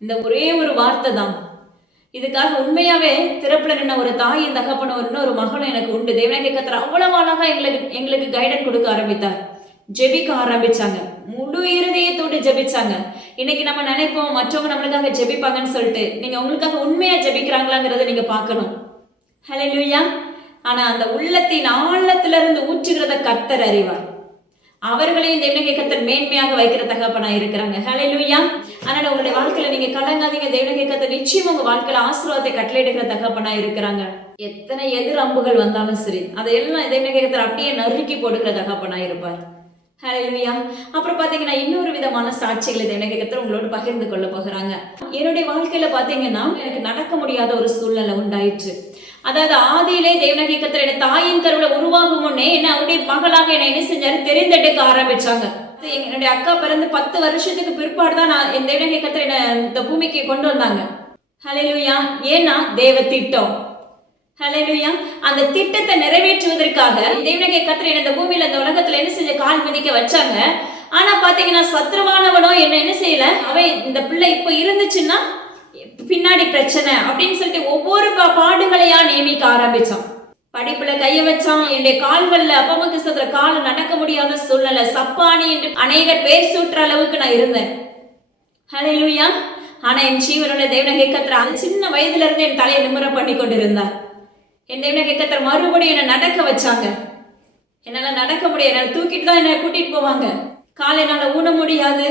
இந்த ஒரே ஒரு வார்த்தை தான். இதுக்காக உண்மையாவே திறப்புல நின்ன ஒரு தாயின் தகப்பனும் இன்னொரு மகளும் எனக்கு உண்டு. தேவனாகிய கர்த்தர் அவ்வளவு அழகா எங்களுக்கு கைடன்ஸ் கொடுக்க ஆரம்பித்தார். ஜெபிக்க ஆரம்பிச்சாங்க, முழு இருதயத்தோடு ஜெபிச்சாங்க. இன்னைக்கு நம்ம நினைப்போம் மற்றவங்க நம்மளுக்காக ஜெபிப்பாங்கன்னு சொல்லிட்டு, நீங்க உங்களுக்காக உண்மையா ஜெபிக்கிறாங்களாங்கிறத நீங்க பார்க்கணும். ஹல்லேலூயா. ஆனா அந்த உள்ளத்தின் ஆழத்திலிருந்து ஊற்றுகிறத கர்த்தர் அறிவார். அவர்களையும் தேவனாகிய கர்த்தர் மேன்மையாக வைக்கிற தகப்பனா இருக்கிறாங்க. ஹல்லேலூயா. அதனால உங்களுடைய வாழ்க்கையில நீங்க கலங்காதீங்க. தேவனாகிய கர்த்தர் நிச்சயம் உங்க வாழ்க்கையில ஆசீர்வாதத்தை கட்டளையிடுகிற தகப்பனா இருக்கிறாங்க. எத்தனை எதிர் அம்புகள் வந்தாலும் சரி, அதையெல்லாம் தேவனாகிய கர்த்தர் அப்படியே நறுக்கி போடுகிற தகப்பனா இருப்பார். ஹல்லேலூயா. அப்புறம் பாத்தீங்கன்னா இன்னொரு விதமான சாட்சிகளை தேவனாகிய கர்த்தர் உங்களோடு பகிர்ந்து கொள்ள போகிறாங்க. என்னுடைய வாழ்க்கையில பாத்தீங்கன்னா எனக்கு நடக்க முடியாத ஒரு சூழ்நிலை உண்டாயிற்று. அதாவது ஆதியிலே தேவனாகிய கர்த்தர் என்னை தாயின் கருவுல உருவாகும் முன்னே என்ன அவருடைய மகளாக என்னை என்ன செஞ்சாரு, தெரிந்தெடுக்க ஆரம்பிச்சாங்க. என்னுடைய அக்கா பிறந்து 10 வருஷத்துக்கு பிற்பாடுதான் நான் என் தேவனாகிய கர்த்தர் என்ன இந்த பூமிக்கு கொண்டு வந்தாங்க. ஹல்லேலூயா. ஏன்னா தேவ திட்டம். ஹல்லேலூயா. அந்த திட்டத்தை நிறைவேற்றுவதற்காக தேவனாகிய கர்த்தர் இந்த பூமியில இந்த உலகத்துல என்ன செஞ்ச, கால் மிதிக்க வச்சாங்க. ஆனா பாத்தீங்கன்னா சத்ருவானவனோ என்ன செய்யல, அவன் இந்த பிள்ளை இப்ப இருந்துச்சுன்னா பின்னாடி பிரச்சனை அப்படின்னு சொல்லிட்டு ஒவ்வொரு பாடுகளையா நியமிக்க ஆரம்பிச்சான். படிப்புல கைய வச்சான். என்னுடைய கால்கள்ல அப்பமக்கு சதுர கால நடக்க முடியாத சூழ்நிலை, சப்பானி என்று அநேகர் பேர் சூட்டுற அளவுக்கு நான் இருந்தேன். ஹல்லேலூயா. ஆனா என் ஜீவனுள்ள தேவனாகிய கர்த்தர் அந்த சின்ன வயதுல இருந்து என் தலையை நிமிர பண்ணி கொண்டிருந்தார். என் தேவனாகிய கர்த்தர் மறுபடியும் என்னை நடக்க வச்சாங்க. என்னால நடக்க முடியாது, என்னால தூக்கிட்டு தான் என்ன கூட்டிட்டு போவாங்க. காலை என்னால ஊன முடியாது.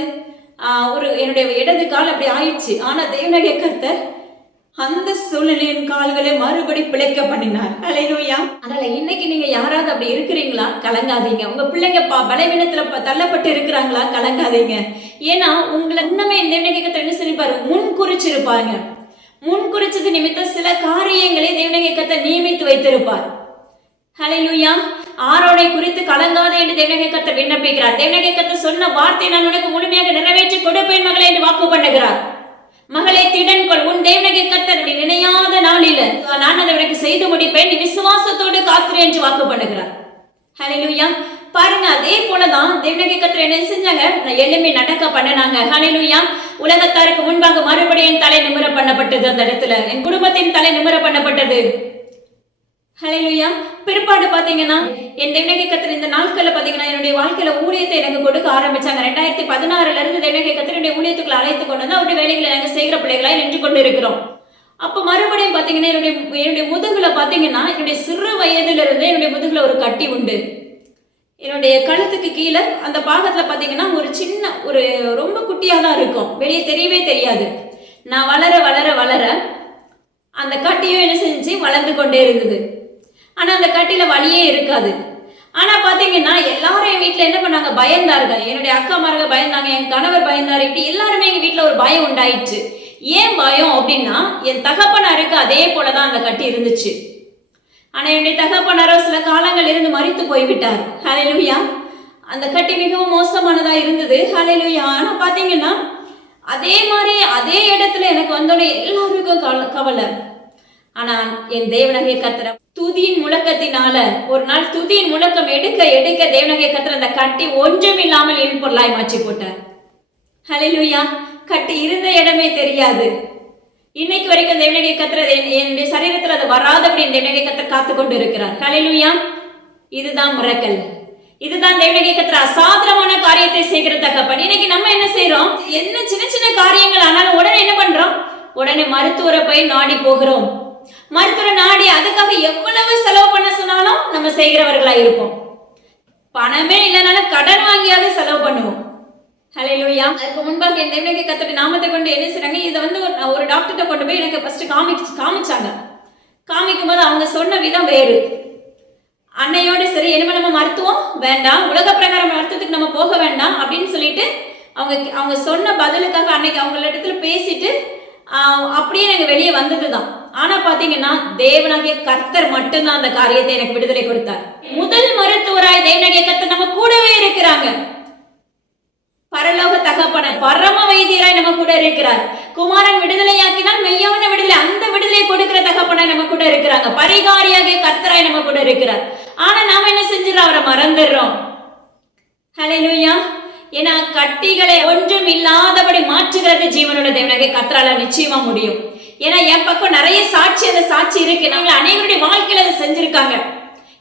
என்னுடைய இடது கால் அப்படி ஆயிடுச்சு. ஆனா தேவனாகிய கர்த்தர் அந்த சூழ்நிலையின் கால்களை மறுபடி பிழைக்க பண்ணினார். ஹல்லேலூயா. அதனால இன்னைக்கு நீங்க யாராவது அப்படி இருக்கிறீங்களா, கலங்காதீங்க. உங்க பிள்ளைங்க பலவீனத்துல தள்ளப்பட்டு இருக்கிறாங்களா, கலங்காதீங்க. ஏன்னா உங்களை இன்னமே தேவனாகிய கர்த்தர் என்ன சொல்லிப்பாரு, முன் குறிச்சிருப்பாங்க. முன் குறிச்சது நிமித்தம் சில காரியங்களை தேவனாகிய கர்த்தர் நியமித்து வைத்திருப்பார். ஹல்லேலூயா. ஆரோனை குறித்து கலங்காதே என்று தேவனாகிய கர்த்தர் விண்ணப்பிக்கிறார். தேவனாகிய கர்த்தர் சொன்ன வார்த்தை நான் உனக்கு முழுமையாக நிறைவேற்றி கொடுப்பேன் மகளே என்று வாக்கு பண்ணுகிறார். மகளே திடன் கொள், உன் தேவனாகிய கர்த்தர் நினையாத நாளில நான் அதை உனக்கு செய்து முடிப்பேன், நீ விசுவாசத்தோடு காத்திரு என்று வாக்கு பண்ணுகிறார். ஹல்லேலூயா. பாருங்க, அதே போலதான் தேவனாகிய கர்த்தர் என்ன செஞ்சாங்க, எழும்பி நடக்க பண்ணினாங்க. ஹல்லேலூயா. உலகத்தாருக்கு முன்பாக மறுபடியும் தலை நிமிர பண்ணப்பட்டது. அந்த இடத்துல என் குடும்பத்தின் தலை நிமிர பண்ணப்பட்டது. ஹல்லேலூயா. பிற்பாடு பாத்தீங்கன்னா என் தேவனாகிய கர்த்தர் இந்த நாட்கள்ல பாத்தீங்கன்னா என்னுடைய வாழ்க்கையில ஊழியத்தை எனக்கு கொடுக்க ஆரம்பிச்சாங்க. 2016 இருந்து தேவனாகிய கர்த்தருடைய ஊழியத்துக்குள்ள அழைத்து கொண்டு வந்து அவருடைய வேலைகளை நாங்க செய்கிற பிள்ளைகளாய் நின்று கொண்டு இருக்கிறோம். அப்ப மறுபடியும் பாத்தீங்கன்னா என்னுடைய முதுகுல பாத்தீங்கன்னா என்னுடைய சிறு வயதுல இருந்து என்னுடைய முதுகுல ஒரு கட்டி உண்டு. என்னுடைய கழுத்துக்கு கீழே அந்த பாகத்துல பாத்தீங்கன்னா ஒரு சின்ன ஒரு ரொம்ப குட்டியா தான் இருக்கும், வெளியே தெரியவே தெரியாது. நான் வளர வளர வளர அந்த கட்டியும் என்ன செஞ்சு வளர்ந்து கொண்டே இருந்தது. ஆனா அந்த கட்டில வலியே இருக்காது. ஆனா பாத்தீங்கன்னா எல்லாரும் என் வீட்டுல என்ன பண்ணாங்க, பயந்தார்கள். என்னுடைய அக்காமார்கள் பயந்தாங்க, என் கணவர் பயந்தாரு. இப்படி எல்லாருமே எங்க வீட்டுல ஒரு பயம் உண்டாயிடுச்சு. ஏன் பயம் அப்படின்னா, என் தகப்பனாருக்கு அதே போலதான் அந்த கட்டி இருந்துச்சு. ஆனா என்னுடைய தகப்பனாரோ சில காலங்கள் இருந்து மரித்து போய்விட்டார். ஹல்லேலூயா. அந்த கட்டி மிகவும் மோசமானதா இருந்தது. ஹல்லேலூயா. ஆனா பாத்தீங்கன்னா அதே மாதிரி அதே இடத்துல எனக்கு வந்தோடனே எல்லாருக்கும் கவலை. ஆனா என் தேவனாகிய கர்த்தர் துதியின் முழக்கத்தினால ஒரு நாள் துதியின் முழக்கம் எடுக்க எடுக்க தேவனாகிய கர்த்தர் அந்த கட்டி ஒன்றுமில்லாமல் இல்பொருளாய் மாற்றி போட்டார். ஹல்லேலூயா. கட்டி இருந்த இடமே தெரியாது. இன்னைக்கு வரைக்கும் தேவனாகிய கர்த்தர் என்னுடைய சரீரத்தில் அது வராதபடி தேவனாகிய கர்த்தர் காத்து கொண்டு இருக்கிறார். ஹல்லேலூயா. இதுதான் மிரக்கல். இதுதான் தேவனாகிய கர்த்தர் அசாதாரணமான காரியத்தை செய்கிற தகப்பன். இன்னைக்கு நம்ம என்ன செய்யறோம்? என்ன சின்ன சின்ன காரியங்கள் ஆனாலும் உடனே என்ன பண்றோம்? உடனே மருத்துவரை போய் நாடி போகிறோம். மருத்துவரை நாடி அதுக்காக எவ்வளவு செலவு பண்ண சொன்னாலும் நம்ம செய்கிறவர்களா இருப்போம். பணமே இல்லைனாலும் கடன் வாங்கியாவது செலவு பண்ணுவோம். ஹல்லேலூயா. அதுக்கு முன்பாக என் தேவனாகிய கர்த்தருடைய நாமத்தை கொண்டு என்ன செய்றாங்க? இதை வந்து ஒரு டாக்டர்கிட்ட கொண்டு போய் எனக்கு ஃபர்ஸ்ட் காமிச்சாங்க. காமிக்கும் போது அவங்க சொன்ன விதம் வேறு. அன்னையோடு சரி என்ன நம்ம மருத்துவம் வேண்டாம், உலக பிரகாரம் மருத்துவத்துக்கு நம்ம போக வேண்டாம் அப்படின்னு சொல்லிட்டு அவங்க சொன்ன பதிலுக்காக அன்னைக்கு அவங்களிடத்துல பேசிட்டு அப்படியே எனக்கு வெளியே வந்ததுதான். ஆனா பாத்தீங்கன்னா தேவனாகிய கர்த்தர் மட்டும்தான் அந்த காரியத்தை எனக்கு விடுதலை கொடுத்தார். முதல் மருத்துவராய் தேவனாகிய கர்த்தர் நம்ம கூடவே இருக்கிறாங்க. பரலோக தகப்பன பரம வைத்தியராய் நம்ம கூட இருக்கிறார். குமாரன் விடுதலையாக்கினால் மெய்யான விடுதலை, அந்த விடுதலை கொடுக்கிற தகப்பனாய் நம்ம கூட இருக்கிறாங்க. பரிகாரியாக கர்த்தராய் நம்ம கூட இருக்கிறார். ஆனா நாம என்ன செஞ்சிடறோம்? அவரை மறந்துடுறோம். ஹல்லேலூயா. ஏன்னா கட்டிகளை ஒன்றும் இல்லாதபடி மாற்றுகிறது ஜீவனோட தேவனாகிய கர்த்தரால நிச்சயமா முடியும். ஏன்னா என் பக்கம் நிறைய சாட்சி, அந்த சாட்சி இருக்கு. நாங்கள் அனைவருடைய வாழ்க்கையில அதை செஞ்சிருக்காங்க.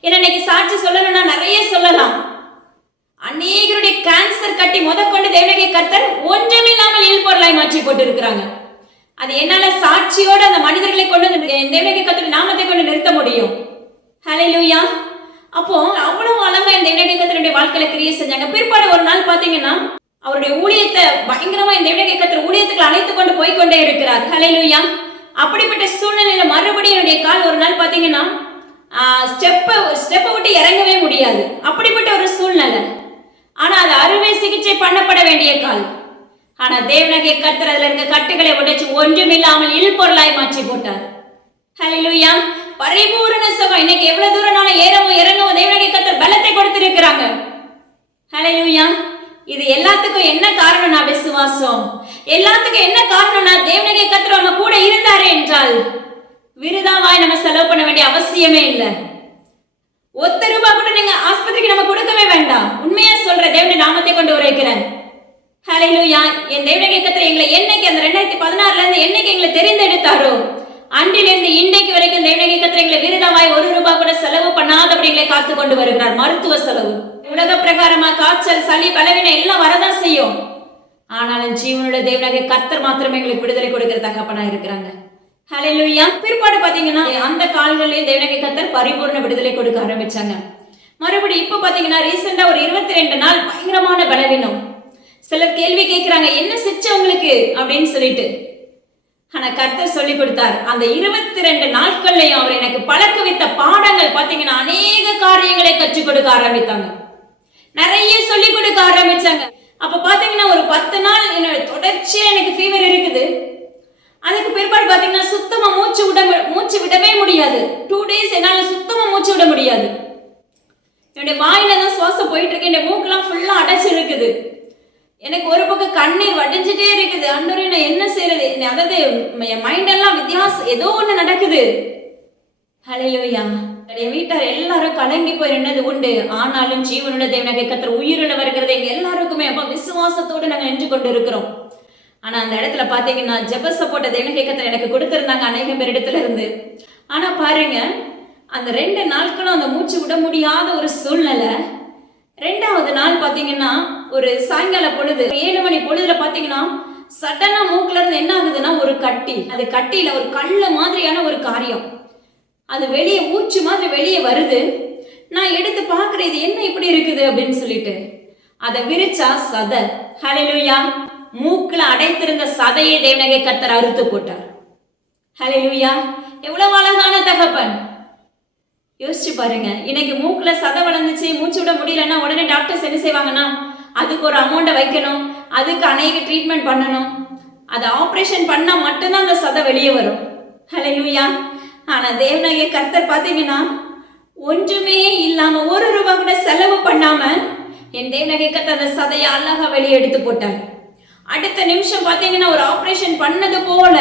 ஏன்னா இன்னைக்கு சாட்சி சொல்லணும்னா நிறைய சொல்லலாம். அநேகருடைய கேன்சர் கட்டி முதற்கொண்டு தேவனாகிய கர்த்தர் ஒன்றுமில்லாமல் இல்பொருளாய் மாற்றி போட்டு இருக்கிறாங்க. அது என்னால சாட்சியோட அந்த மனிதர்களை கொண்டு தேவனாகிய கர்த்தருடைய நாமத்தை கொண்டு நிறுத்த முடியும். ஹல்லேலூயா. அப்போ அவ்வளவு அழகா இந்த தேவனாகிய கர்த்தருடைய வாழ்க்கையில கிரியை செஞ்சாங்க. பிற்பாடு ஒரு நாள் பாத்தீங்கன்னா அவருடைய ஊழியத்தை பயங்கரமா இந்த தேவனாகிய கர்த்தர் ஊழியத்துக்கு அழைத்து கொண்டு போய்கொண்டே இருக்கிறார். ஹல்லேலூயா. அப்படிப்பட்ட சூழ்நிலையில மறுபடியும் என்னுடைய கால் ஒரு நாள் பாத்தீங்கன்னா ஸ்டெப்பை விட்டு இறங்கவே முடியாது. அப்படிப்பட்ட ஒரு சூழ்நிலை. ஆனா அது அறுவை சிகிச்சை பண்ணப்பட வேண்டிய கால். ஆனா தேவனாகிய கர்த்தர் அதுல இருக்க கட்டுகளை உடைச்சு ஒன்றுமில்லாமல் இல்பொருளாய் மாற்றி போட்டார். ஹல்லேலூயா. பரிபூரண சுகம். இன்னைக்கு எவ்வளவு தூரம் ஏறவும் இறங்கவும் தேவனாகிய கர்த்தர் பலத்தை கொடுத்திருக்கிறாங்க. ஹல்லேலூயா. இது எல்லாத்துக்கும் என்ன காரணம்னா விசுவாசம். எல்லாத்துக்கும் என்ன காரணம்னா தேவனாகிய கர்த்தர் நம்ம கூட இருந்தாரே என்றால் விருதாவாய் நம்ம செலவு பண்ண வேண்டிய அவசியமே இல்லை. ₹1 கூட நீங்க ஆஸ்பத்திரிக்கு நம்ம கொடுக்கவே வேண்டாம். உண்மையா சொல்ற தேவனுடைய நாமத்தை கொண்டு உரைக்கிறேன். ஹல்லேலூயா. என் தேவனாகிய கர்த்தர் எங்களை என்னைக்கு அந்த 2016 இருந்து என்னைக்கு எங்களை தெரிந்தெடுத்தாரோ அன்றிலிருந்து இன்றைக்கு வரைக்கும் தேவனாகிய கர்த்தர் எங்களை விருதாவாய் ₹1 கூட செலவு பண்ணாதபடி எங்களை காத்து கொண்டு வருகிறார். மருத்துவ செலவு உலக பிரகாரமா காய்ச்சல், சளி, பலவீனம் எல்லாம் வரதான் செய்யும். ஆனாலும் ஜீவனுடைய தேவனாகிய கர்த்தர் மாத்திரமே எங்களுக்கு விடுதலை கொடுக்கிற தகப்பனா இருக்கிறாங்க. ஹல்லேலூயா. பிற்பாடு பாத்தீங்கன்னா அந்த கால்களிலே தேவனாகிய கர்த்தர் பரிபூர்ண விடுதலை கொடுக்க ஆரம்பிச்சாங்க. மறுபடியும் இப்ப பாத்தீங்கன்னா ரீசெண்டா ஒரு 22 நாள் பயங்கரமான பலவீனம். சிலர் கேள்வி கேட்கிறாங்க, என்ன சிச்சை உங்களுக்கு அப்படின்னு சொல்லிட்டு. ஆனா கர்த்தர் சொல்லி கொடுத்தார். அந்த 22 நாட்கள்லயும் அவர் எனக்கு பழக்க வைத்த பாடங்கள் பாத்தீங்கன்னா அநேக காரியங்களை கற்றுக் கொடுக்க ஆரம்பித்தாங்க. நிறைய சொல்லி கொடுக்க ஆரம்பிச்சாங்க. அப்ப பாத்தீங்கன்னா ஒரு 10 நாள் தொடர்ச்சியா எனக்கு ஃபீவர் இருக்குது. அதுக்கு பிற்பாடு பாத்தீங்கன்னா சுத்தமா மூச்சு விடவே முடியாது. 2 days என்னால சுத்தமா மூச்சு விட முடியாது. என்னுடைய வாயில தான் சுவாசம் போயிட்டு இருக்கு. என்னுடைய மூக்கெல்லாம் ஃபுல்லா அடைச்சு இருக்குது. எனக்கு ஒரு பக்கம் கண்ணீர் வடிஞ்சிட்டே இருக்குது. ஆண்டவரே நான் என்ன செய்யறது? அதாவது என் மைண்ட் எல்லாம் வித்தியாசம், ஏதோ ஒண்ணு நடக்குது. ஹல்லேலூயா. என் வீட்டார் எல்லாரும் கலங்கி போயிருந்தது உண்டு. ஆனாலும் ஜீவனுள்ள தேவனாகிய கர்த்தர் உயிருள்ள வருகிறது எங்க எல்லாருக்குமே அப்ப விசுவாசத்தோடு நாங்க நின்று கொண்டு இருக்கிறோம். ஆனா அந்த இடத்துல பாத்தீங்கன்னா ஜெப சப்போர்ட் தேவனாகிய கர்த்தர் எனக்கு கொடுத்திருந்தாங்க அநேக பேர் இடத்துல இருந்து. ஆனா பாருங்க, அந்த 2 நாட்களும் அந்த மூச்சு விட முடியாத ஒரு சூழ்நிலை. 2வது நாள் பாத்தீங்கன்னா ஒரு சாயங்கால பொழுது 7 மணி பொழுதுல பாத்தீங்கன்னா சடனா மூக்குல இருந்து என்ன ஆகுதுன்னா ஒரு கட்டி, அது கட்டியில ஒரு கல்லு மாதிரியான ஒரு காரியம், அது வெளியே ஊச்சு மாதிரி வெளியே வருது. நான் எடுத்து பாக்குறேன், இது என்ன இப்படி இருக்குது அப்படின்னு சொல்லிட்டு அதை விரிச்சா சதை. ஹல்லேலூயா. மூக்குல அடைத்திருந்த சதையை தேவனாகிய கர்த்தர் அறுத்து போட்டார். ஹல்லேலூயா. எவ்வளவு அழகான தகப்பன். யோசிச்சு பாருங்க. இன்னைக்கு மூக்குல சதை வளர்ந்துச்சு, மூச்சு விட முடியலன்னா உடனே டாக்டர்ஸ் என்ன செய்வாங்கன்னா அதுக்கு ஒரு அமௌண்ட்டை வைக்கணும், அதுக்கு அநேக ட்ரீட்மெண்ட் பண்ணணும். அதை ஆப்ரேஷன் பண்ணா மட்டும்தான் அந்த சதை வெளியே வரும். ஹல்லேலூயா. ஆனா தேவனாகிய கர்த்தர் பார்த்தீங்கன்னா ஒன்றுமே இல்லாம ஒரு ரூபா கூட செலவு பண்ணாம என் தேவனாகிய கர்த்தர் அந்த சதையை அழகா வெளியே எடுத்து போட்டார். அடுத்த நிமிஷம் பார்த்தீங்கன்னா ஒரு ஆப்ரேஷன் பண்ணது போல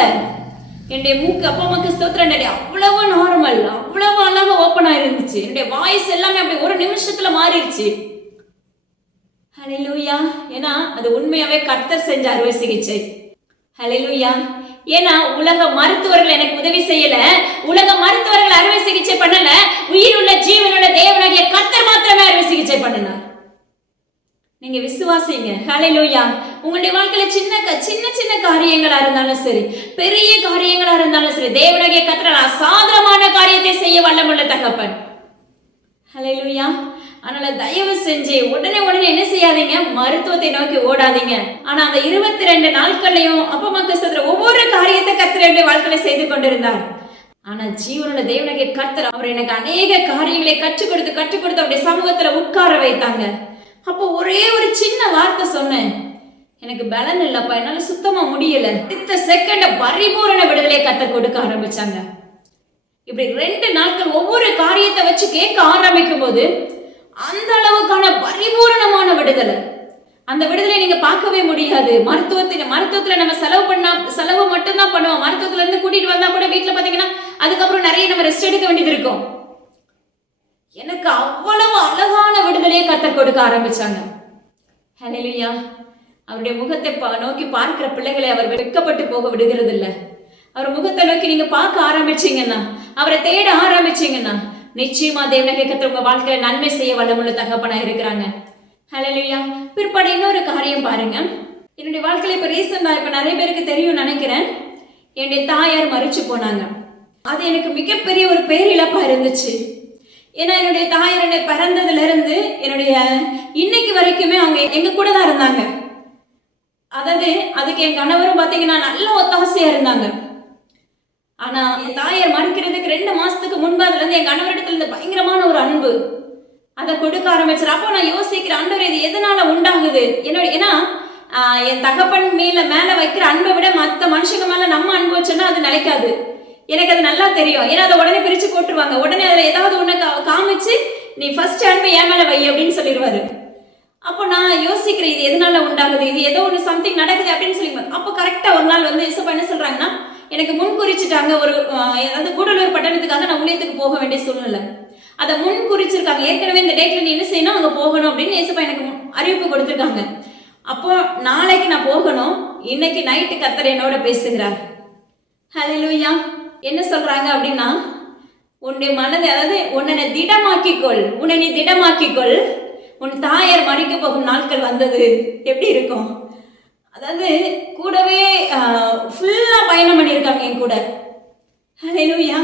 என்னுடைய மூக்கு, அப்பா அம்மாக்கு ஸ்தோத்திரம், அவ்வளவு நார்மல், அவ்வளவு அழகா ஓப்பனா இருந்துச்சு. என்னுடைய வாய்ஸ் எல்லாமே அப்படி ஒரு நிமிஷத்துல மாறிடுச்சு. ஹல்லேலூயா. ஏன்னா அது உண்மையாவே கர்த்தர் செஞ்ச அறுவை சிகிச்சை. ஹல்லேலூயா. ஏன்னா உலக மருத்துவர்கள் எனக்கு உதவி செய்யல, உலக மருத்துவர்கள் அறுவை சிகிச்சை பண்ணல, உயிருள்ள ஜீவனுள்ள தேவனாகிய கர்த்தர் மாத்திரமே அறுவை சிகிச்சை பண்ணினார். நீங்க விசுவாசிங்க. ஹல்லேலூயா. உங்களுடைய வாழ்க்கையில சின்ன சின்ன காரியங்களா இருந்தாலும் சரி, பெரிய காரியங்களா இருந்தாலும் சரி, தேவனாகிய கர்த்தர் அசாதாரணமான காரியத்தை செய்ய வல்லமுள்ள தகப்பன். ஹல்லேலூயா. அதனால தயவு செஞ்சு உடனே என்ன செய்யாதீங்க, மருத்துவத்தை நோக்கி ஓடாதீங்க. ஆனா அந்த 22 நாட்கள்லையும் அப்பா அம்மா ஒவ்வொரு காரியத்தை கர்த்தர் வாழ்க்கையில செய்து கொண்டிருந்தார். ஆனா ஜீவனுள்ள தேவனாகிய கர்த்தர் அவர் எனக்கு அநேக காரியங்களை கற்றுக் கொடுத்து அவருடைய சமூகத்துல உட்கார வைத்தாங்க. அப்போ ஒரே ஒரு சின்ன வார்த்தை சொன்னேன், எனக்கு பலன் இல்லப்பா, என்னால சுத்தமா முடியல. அடுத்த செகண்ட் பரிபூரண விடுதலை கர்த்தர் கொடுக்க ஆரம்பிச்சாங்க. இப்படி 2 நாட்கள் ஒவ்வொரு காரியத்தை வச்சு கேட்க ஆரம்பிக்கும் போது அந்த அளவுக்கான பரிபூரணமான விடுதலை. அந்த விடுதலை நீங்க பார்க்கவே முடியாது. மருத்துவத்துல நம்ம செலவு மட்டும்தான் பண்ணுவோம். மருத்துவத்துல இருந்து கூட்டிட்டு வந்தா கூட வீட்டுல பாத்தீங்கன்னா அதுக்கப்புறம் நிறைய நம்ம ரெஸ்ட் எடுக்க வேண்டியது இருக்கும். எனக்கு அவ்வளவு அழகான விடுதலையை கர்த்தர் கொடுக்க ஆரம்பிச்சாங்க. ஹல்லேலூயா. அவருடைய முகத்தை நோக்கி பார்க்கிற பிள்ளைகளை அவர் வெட்கப்பட்டு போக விடுகிறது இல்லை. அவர் முகத்தை நோக்கி நீங்க பார்க்க ஆரம்பிச்சீங்கன்னா, அவரை தேட ஆரம்பிச்சீங்கன்னா, நிச்சயமா தேவனாகிய கர்த்தர் உங்க வாழ்க்கையில நன்மை செய்ய வல்லமுள்ள தகப்பனா இருக்கிறாங்க. ஹல்லேலூயா. பிற்பாடு இன்னொரு காரியம் பாருங்க. என்னுடைய வாழ்க்கையில இப்ப ரீசெண்டா நிறைய பேருக்கு தெரியும் நினைக்கிறேன், என்னுடைய தாயார் மரிச்சு போனாங்க. அது எனக்கு மிகப்பெரிய ஒரு பேரிழப்பா இருந்துச்சு. ஏன்னா என்னுடைய தாயார் என்னை பிறந்ததுல இருந்து என்னுடைய இன்னைக்கு வரைக்குமே அவங்க எங்க கூட தான் இருந்தாங்க. அதாவது அதுக்கு என் கணவரும் பாத்தீங்கன்னா நல்ல ஒத்தாசையா இருந்தாங்க. ஆனா என் தாயார் மறுக்கிறதுக்கு 2 மாசத்துக்கு முன்பு அதுல இருந்து என் கணவரிடத்துல இருந்து பயங்கரமான ஒரு அன்பு அதை கொடுக்க ஆரம்பிச்சார். அப்போ நான் யோசிக்கிறேன், ஆண்டவரே இது எதனால உண்டாகுது? ஏன்னா என் தகப்பன் மேல வைக்கிற அன்பை விட மற்ற மனுஷங்க மேல நம்ம அன்பு வச்சோன்னா அது நிலைக்காது. எனக்கு அது நல்லா தெரியும். ஏன்னா அதை உடனே பிரிச்சு போட்டுருவாங்க. உடனே அதுல ஏதாவது ஒண்ணு காமிச்சு நீ ஃபர்ஸ்ட் அன்பை என் மேல வை அப்படின்னு சொல்லிடுவாரு. அப்போ நான் யோசிக்கிறேன், இது எதனால உண்டாகுது, இது ஏதோ ஒன்று சம்திங் நடக்குது அப்படின்னு சொல்லி. அப்போ கரெக்டா ஒரு நாள் வந்து இசப்பா என்ன சொல்றாங்கன்னா, எனக்கு முன் குறிச்சிட்டாங்க. அதாவது கூடலூர் பட்டணத்துக்காக நான் ஊழியத்துக்கு போக வேண்டிய சூழ்நிலை. அதை முன் குறிச்சிருக்காங்க. ஏற்கனவே இந்த டேட்ல நீ என்ன செய்யணும், அங்க போகணும் அப்படின்னு இசப்பா எனக்கு அறிவிப்பு கொடுத்துருக்காங்க. அப்போ நாளைக்கு நான் போகணும். இன்னைக்கு நைட்டு கர்த்தர் என்னோட பேசுகிறார். ஹல்லேலூயா. என்ன சொல்றாங்க அப்படின்னா, உன்னுடைய மனதை, அதாவது உன்னை திடமாக்கிக்கொள், உன்னை நீ திடமாக்கிக்கொள், உன் தாயார் மறிக்க போகும் நாட்கள் வந்தது. எப்படி இருக்கும்? அதாவது கூடவே ஃபுல்லா பயணம் பண்ணியிருக்காங்க என் கூட. ஹல்லேலூயா.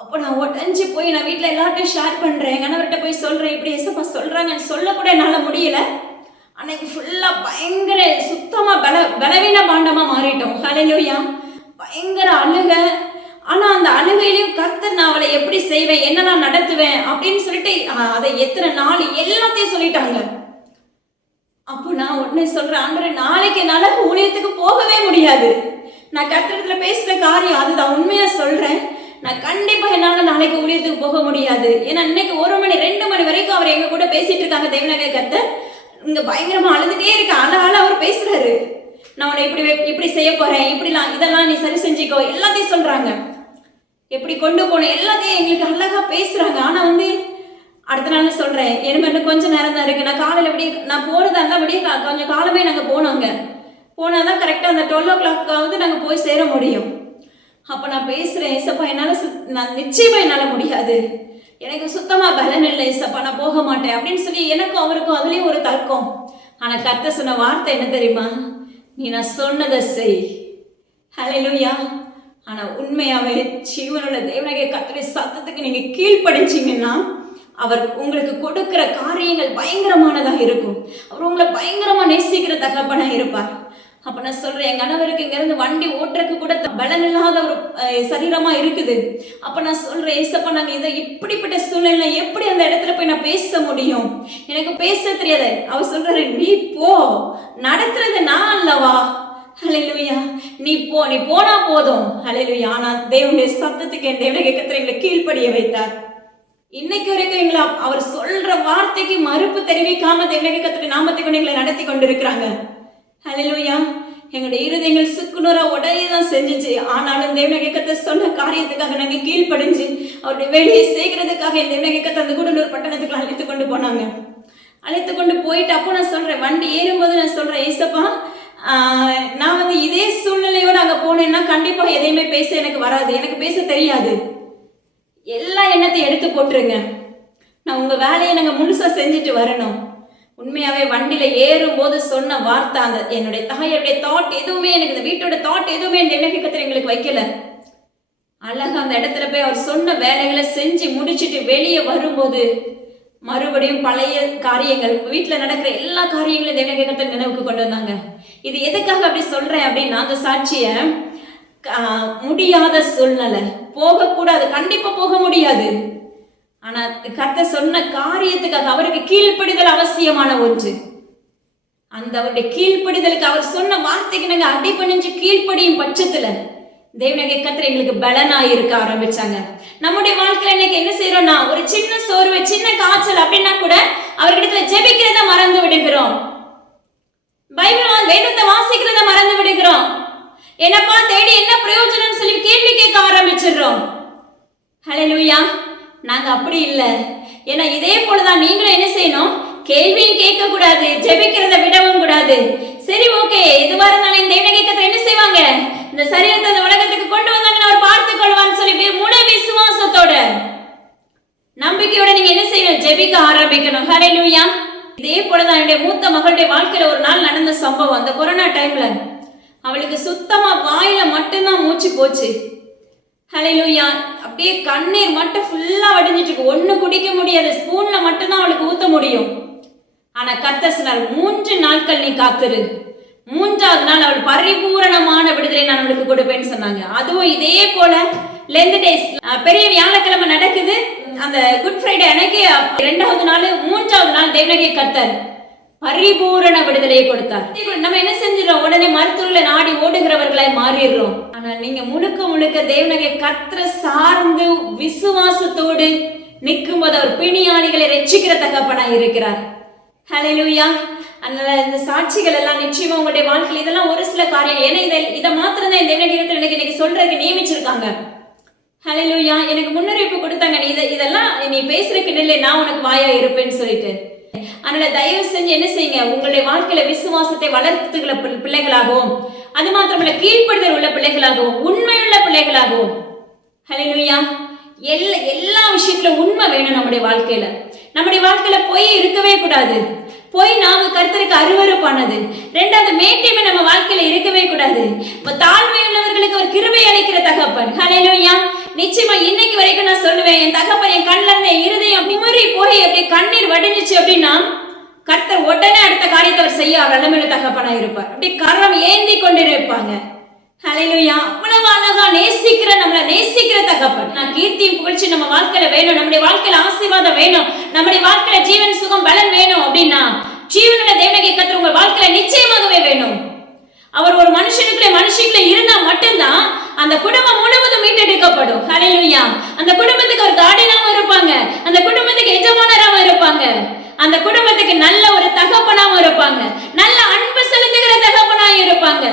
அப்போ நான் உடஞ்சி போய் நான் வீட்டில் எல்லார்ட்டையும் ஷேர் பண்ணுறேன், கணவர்கிட்ட போய் சொல்கிறேன், இப்படி ஏசப்பா சொல்கிறாங்கன்னு சொல்லக்கூட என்னால் முடியல. அன்னைக்கு ஃபுல்லாக பயங்கர சுத்தமாக பலவீன பாண்டமாக மாறிட்டோம். ஹல்லேலூயா. பயங்கர அழுகை. ஆனா அந்த அழுகையிலையும் கர்த்தர் நான் அவளை எப்படி செய்வேன், என்னெல்லாம் நடத்துவேன் அப்படின்னு சொல்லிட்டு அதை எத்தனை நாள் எல்லாத்தையும் சொல்லிட்டாங்க. அப்போ நான் உடனே சொல்றேன், ஆண்டவரே நாளைக்கு என்னால ஊழியத்துக்கு போகவே முடியாது. நான் கர்த்தரிடத்துல பேசுற காரியம் அதுதான், உண்மையா சொல்றேன். நான் கண்டிப்பா என்னால நாளைக்கு ஊழியத்துக்கு போக முடியாது. ஏன்னா இன்னைக்கு 1 மணி 2 மணி வரைக்கும் அவர் எங்க கூட பேசிட்டு இருக்காங்க. தேவனாகிய கர்த்தர் இங்க பயங்கரமா அழுதுட்டே இருக்க, அழகால அவர் பேசுறாரு. நான் உன்னை இப்படி செய்ய போறேன், இப்படிலாம் இதெல்லாம் நீ சரி செஞ்சுக்கோ, எல்லாத்தையும் சொல்றாங்க. எப்படி கொண்டு போனேன் எல்லாத்தையும் எங்களுக்கு அழகா பேசுறாங்க. ஆனா வந்து அடுத்த நாள் சொல்றேன், எனக்கு கொஞ்சம் நேரம் தான் இருக்கு. நான் காலையில நான் போனதா இருந்தா கொஞ்சம் காலமே நாங்க போனோங்க. போனாதான் கரெக்டா அந்த 12 o'clock நாங்க போய் சேர முடியும். அப்ப நான் பேசுறேன், ஏசப்பா நான் நிச்சயமா என்னால முடியாது, எனக்கு சுத்தமா பலன் இல்லை ஏசப்பா, நான் போக மாட்டேன் அப்படின்னு சொல்லி எனக்கும் அவருக்கும் அதுலயும் ஒரு தர்க்கம். ஆனா கர்த்தர் சொன்ன வார்த்தை என்ன தெரியுமா? நீ நான் சொன்னதை செய். ஹல்லேலூயா. ஆனா உண்மையாவே ஜீவனுள்ள தேவனாகிய கர்த்தருடைய சத்தத்துக்கு நீங்க கீழ்ப்படிஞ்சீங்கன்னா அவர் உங்களுக்கு கொடுக்கிற காரியங்கள் பயங்கரமானதாக இருக்கும். அவர் உங்களை பயங்கரமா நேசிக்கிற தகப்பனா இருப்பார். அப்ப நான் சொல்றேன், என் கணவருக்கு இங்க இருந்து வண்டி ஓட்டுறதுக்கு கூட பலன் இல்லாத ஒரு சரீரமா இருக்குது. அப்ப நான் சொல்றேன், ஏசப்பா நாங்க இதை இப்படிப்பட்ட சூழ்நிலை எப்படி அந்த இடத்துல போய் நான் பேச முடியும், எனக்கு பேச தெரியாது. அவர் சொல்றாரு, நீ போ, நடத்துறது நான் அல்லவா, ஹல்லேலூயா. நீ போனா போதும். ஹல்லேலூயா. ஆனா தேவனுடைய சத்தத்துக்கு என் தேவனுடைய கர்த்தர் எங்களை கீழ்ப்படிய வைத்தார். இன்னைக்கு வரைக்கும் எங்களை அவர் சொல்ற வார்த்தைக்கு மறுப்பு தெரிவிக்காம தேவனுடைய கர்த்தருடைய நாமத்தை கொண்டு எங்களை நடத்தி கொண்டிருக்கிறாங்க. ஹல்லேலூயா. எங்களுடைய இருதயங்கள் சுக்குநூறா உடையதான் செஞ்சிச்சு. ஆனாலும் தேவனுடைய கர்த்தர் சொன்ன காரியத்துக்காக நாங்க கீழ்ப்படிஞ்சு அவருடைய வேலையை செய்கிறதுக்காக என் தேவனுடைய கர்த்தர் அந்த கூடலூர் பட்டணத்துக்கு அழைத்து கொண்டு போனாங்க. அழைத்து கொண்டு போயிட்டு அப்போ நான் சொல்றேன், வண்டி ஏறும்போது நான் சொல்றேன், ஏசப்பா நான் இதே சூழ்நிலையோடு அங்கே போனேன்னா கண்டிப்பா எதையுமே பேச எனக்கு வராது, எனக்கு பேச தெரியாது. எல்லா எண்ணத்தையும் எடுத்து போட்டுருங்க, நான் உங்க வேலையை நாங்கள் முழுசா செஞ்சுட்டு வரணும். உண்மையாவே வண்டியில ஏறும் போது சொன்ன வார்த்தை, அந்த என்னுடைய தாயோடைய தாட் எதுவுமே, எனக்கு இந்த வீட்டோட தாட் எதுவுமே இந்த எண்ணக்கத்தில் எங்களுக்கு வைக்கல. அழகா அந்த இடத்துல போய் அவர் சொன்ன வேலைகளை செஞ்சு முடிச்சுட்டு வெளியே வரும்போது மறுபடியும் பழைய காரியங்கள், வீட்டில் நடக்கிற எல்லா காரியங்களையும் தேவனுடைய நினைவுக்கு கொண்டு வந்தாங்க. இது எதுக்காக அப்படி சொல்றேன் அப்படின்னா, அந்த சாட்சிய முடியாத சூழ்நிலை, போகக்கூடாது, கண்டிப்பா போக முடியாது. ஆனா கர்த்தர் சொன்ன காரியத்துக்காக அவருக்கு கீழ்ப்படிதல் அவசியமான ஒன்று. அந்த அவருடைய கீழ்ப்படிதலுக்கு, அவர் சொன்ன வார்த்தைக்கு நாங்க அடிபணிஞ்சு கீழ்ப்படியும் பட்சத்துல தேவனுடைய கர்த்தர் எங்களுக்கு பலனாய் இருக்க ஆரம்பிச்சாங்க. நம்முடைய வாழ்க்கையில இன்னைக்கு என்ன செய்யறோம்னா, ஒரு சின்ன சோர்வு, சின்ன காய்ச்சல் அப்படின்னா கூட அவர்கிட்ட ஜெபிக்கிறத மறந்து விடுகிறோம். பைபிள் வேதத்தை வாசிக்கிறத மறந்து விடுகிறோம். என்னப்பா தேடி என்ன பிரயோஜனம் சொல்லி கேள்வி கேட்க ஆரம்பிச்சிடுறோம். ஹல்லேலூயா. நாங்க அப்படி இல்லை. ஏன்னா இதே போலதான் நீங்களும் என்ன செய்யணும், கேள்வியும் கேட்க கூடாது, ஜெபிக்கிறத விடவும் கூடாது. சரி, ஓகே, எதுவா இருந்தாலும் இந்த தேவனுடைய கர்த்தர் என்ன செய்வாங்க, இந்த சரீரத்தை அந்த உலகத்துக்கு கொண்டு வந்தாங்கன்னு அவர் பார்த்துக் கொள்வான்னு சொல்லி முழு விசுவாசத்தோட நம்பிக்கையோட நீங்க என்ன செய்யணும், ஜெபிக்க ஆரம்பிக்கணும். ஹல்லேலூயா. இதே போலதான் என்னுடைய மூத்த மகளுடைய வாழ்க்கையில ஒரு நாள் நடந்த சம்பவம். அந்த கொரோனா டைம்ல அவளுக்கு சுத்தமா வாயில மட்டும்தான் மூச்சு போச்சு. ஹல்லேலூயா. அப்படியே கண்ணீர் மட்டும் ஃபுல்லா வடிஞ்சிட்டு இருக்கு, ஒண்ணு குடிக்க முடியாது, ஸ்பூன்ல மட்டும்தான் அவளுக்கு ஊத்த முடியும். ஆனா கர்த்தர் சொன்னார், 3 நாட்கள் நீ காத்துரு, 3வது நாள் அவள் பரிபூரணமான விடுதலை நான் அவளுக்கு கொடுப்பேன்னு சொன்னாங்க. அதுவும் இதே போல லெந்த் டேஸ், பெரிய வியாழக்கிழமை நடக்குது, அந்த குட் ஃப்ரைடே அன்னைக்கு 2வது நாள் 3வது நாள் தேவனுடைய கர்த்தர் பரிபூரண விடுதலையை கொடுத்தார். நம்ம என்ன செஞ்சிடறோம், உடனே மருத்துவர்களை நாடி ஓடுகிறவர்களாய் மாறிடுறோம். ஆனால் நீங்க முழுக்க முழுக்க தேவனுடைய கர்த்தரை சார்ந்து விசுவாசத்தோடு நிற்கும் போது அவர் பிணியாளிகளை ரட்சிக்கிற தகப்பனாய் இருக்கிறார். ஹல்லேலூயா. அதனால இந்த சாட்சிகள் எல்லாம் நிச்சயமா உங்களுடைய வாழ்க்கையில் இதெல்லாம் ஒரு சில காரியங்கள். ஏன்னா இதை மாத்திரம் தான் இந்த தேவனுடைய இன்னைக்கு சொல்றதுக்கு நியமிச்சிருக்காங்க. ஹல்லேலூயா. எனக்கு முன்னறிவிப்பு கொடுத்தாங்க, நீ இதெல்லாம் நீ பேசுறதுக்கு இல்லை, நான் உனக்கு வாயா இருப்பேன்னு சொல்லிட்டு. அதனால தயவு செஞ்சு என்ன செய்யுங்க, உங்களுடைய வாழ்க்கையில விசுவாசத்தை வளர்த்துக்கிற பிள்ளைகளாகவும், அது மாத்திரமல்ல கீழ்ப்படுதல் உள்ள பிள்ளைகளாகவும், உண்மையுள்ள பிள்ளைகளாகவும். ஹல்லேலூயா. எல்லா விஷயத்திலும் உண்மை வேணும் நம்முடைய வாழ்க்கையில. நம்முடைய வாழ்க்கையில பொய் இருக்கவே கூடாது. பொய் நாம கர்த்தருக்கு அருவருப்பானது. 2வது மேட்டிமை நம்ம வாழ்க்கையில இருக்கவே கூடாது. தாழ்மை உள்ளவர்களுக்கு ஒரு கிருபை அளிக்கிற தகப்பன். ஹல்லேலூயா. நிச்சயமா இன்னைக்கு வரைக்கும் நான் சொல்லுவேன், என் தகப்பன் என் கண்ணில் இருந்த இருதயம் நிமிரி போய் அப்படியே கண்ணீர் வடிஞ்சிச்சு அப்படின்னா கர்த்தர் உடனே அடுத்த காரியத்தை அவர் செய்ய வல்லமையுள்ள தகப்பனா இருப்பார். அப்படி கரம் ஏந்தி கொண்டிருப்பாங்க. ஹல்லேலூயா. அவ்வளவு அழகா நேசிக்கிற, நம்மளை நேசிக்கிற தகப்பன். நான் கீர்த்தியும் புகழ்ச்சி நம்ம வாழ்க்கையில வேணும், நம்முடைய வாழ்க்கையில ஆசீர்வாதம் வேணும், நம்முடைய வாழ்க்கையில ஜீவன் சுகம் பலன் வேணும் அப்படின்னா ஜீவனுள்ள தேவனுடைய கர்த்தர் உங்க வாழ்க்கையில நிச்சயமாகவே வேணும். அவர் ஒரு மனுஷனுக்குள்ள இருந்தா மட்டும்தான் அந்த குடும்பம் முழுவதும் மீட்டெடுக்கப்படும். ஹல்லேலூயா. அந்த குடும்பத்துக்கு ஒரு கார்டியனாவும் இருப்பாங்க, அந்த குடும்பத்துக்கு எஜமானராவும் இருப்பாங்க, அந்த குடும்பத்துக்கு நல்ல ஒரு தகப்பனாவும் இருப்பாங்க, நல்ல அன்பு செலுத்துகிற தகப்பனாவும் இருப்பாங்க.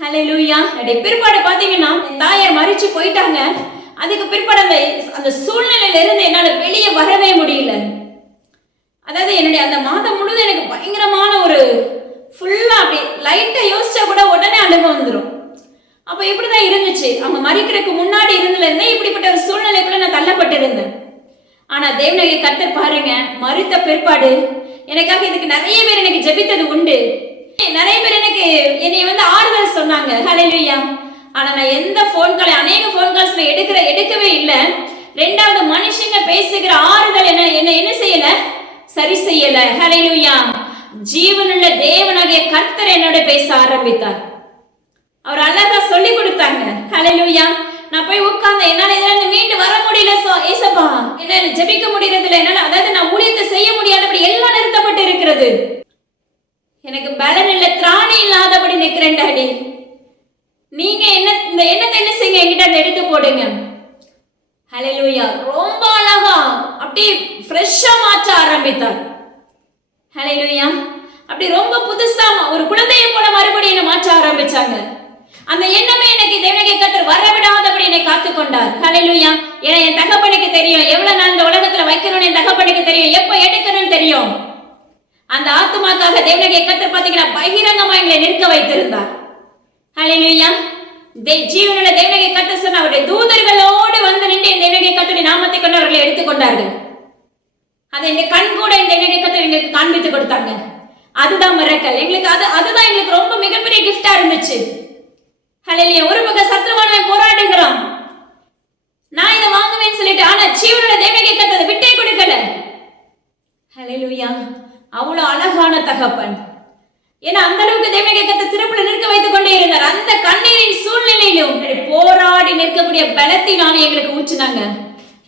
ஹல்லேலூயா. பிற்பாடு பாத்தீங்கன்னா தாயார் மரிச்சு போயிட்டாங்க. அதுக்கு பிற்பாடு அந்த சூழ்நிலையில இருந்து என்னால வெளியே வரவே முடியல. அதாவது என்னுடைய அந்த மாதம் முழுவதும் எனக்கு பயங்கரமான ஒரு ஃபுல்லா அப்படி லைட்டா யோசிச்சா கூட உடனே அழுக வந்துடும். அப்ப இப்படிதான் இருந்துச்சு. அவங்க மறிக்கிறதுக்கு முன்னாடி இருந்துல இருந்தே இப்படிப்பட்ட ஒரு சூழ்நிலைக்குள்ள நான் தள்ளப்பட்டு இருந்தேன். ஆனா தேவனுடைய கர்த்தர் பாருங்க, மறித்த பிற்பாடு எனக்காக இதுக்கு நிறைய பேர் எனக்கு ஜெபித்தது உண்டு. நிறைய பேர் என்னை ஆறுதல் சொன்னாங்க. ஹல்லேலூயா. ஆனா நான் எந்த அநேக போன் கால்ஸ் எடுக்கவே இல்லை. 2வது மனுஷங்க பேசுகிற ஆறுதல் என்ன செய்யல, சரி செய்யல. ஹல்லேலூயா. ஜீவனுள்ள தேவனாகிய கர்த்தர் என்னோட பேச ஆரம்பித்தார். அவர் அழகா சொல்லி கொடுத்தாங்க. ஹல்லேலூயா. நான் போய் உட்கார்ந்து என்னால இதெல்லாம் மீண்டு வர முடியல, ஏசப்பா என்னால ஜெபிக்க முடியறது இல்லை, என்னால அதாவது நான் ஊழியத்தை செய்ய முடியாதபடி எல்லாம் நிறுத்தப்பட்டு இருக்கிறது, எனக்கு பலன் இல்லை, திராணி இல்லாதபடி நிக்கிறேன் டாடி. நீங்க இந்த எண்ணத்தை என்ன செய்யுங்க, என்கிட்ட அந்த எடுத்து போடுங்க. ஹல்லேலூயா. ரொம்ப அழகா அப்படியே ஃப்ரெஷ்ஷா மாற்ற ஆரம்பித்தார். ஹல்லேலூயா. அப்படி ரொம்ப புதுசா ஒரு குழந்தையை போல மறுபடியும் என்ன மாற்ற ஆரம்பிச்சாங்க. அந்த எண்ணமே எனக்கு தேவனாகிய கர்த்தர் வரவிடாதபடி என்னை காத்துக்கொண்டார். ஹல்லேலூயா. ஏன்னா என் தகப்பனுக்கு தெரியும் எவ்வளவு நான் இந்த உலகத்துல வைக்கணும்னு, என் தகப்பனுக்கு தெரியும் எப்ப எடுக்கணும்னு தெரியும். அந்த ஆத்துமாக்காக தேவனாகிய கர்த்தர் பாத்தீங்கன்னா பகிரங்கமா எங்களை நிற்க வைத்திருந்தார். ஹல்லேலூயா. ஜீவனுள்ள தேவனாகிய கர்த்தர் சொன்ன அவருடைய தூதர்களோடு வந்து நின்று தேவனாகிய கர்த்தருடைய நாமத்தை கொண்டு அவர்களை எடுத்துக்கொண்டார்கள். அதை இந்த கண் கூட இந்த தேவனாகிய கர்த்தர் எங்களுக்கு காண்பித்து கொடுத்தாங்க. அதுதான் மிரக்கல் எங்களுக்கு. அதுதான் எங்களுக்கு ரொம்ப மிகப்பெரிய கிஃப்டா இருந்துச்சு. ஹல்லேலூயா. ஒரு பக்கம் சத்ருவானவன் போராடுகிறான், நான் இதை வாங்குவேன்னு சொல்லிட்டு, ஆனா ஜீவனுள்ள தேவனாகிய கர்த்தர் விட்டே கொடுக்கல. ஹல்லேலூயா. அவ்வளவு அழகான தகப்பன். ஏன்னா அந்த அளவுக்கு தேவனாகிய கர்த்தர் திறப்புல நிற்க வைத்துக் கொண்டே இருந்தார். அந்த கண்ணீரின் சூழ்நிலையிலும் போராடி நிற்கக்கூடிய பலத்தினால எங்களுக்கு ஊற்றினாங்க.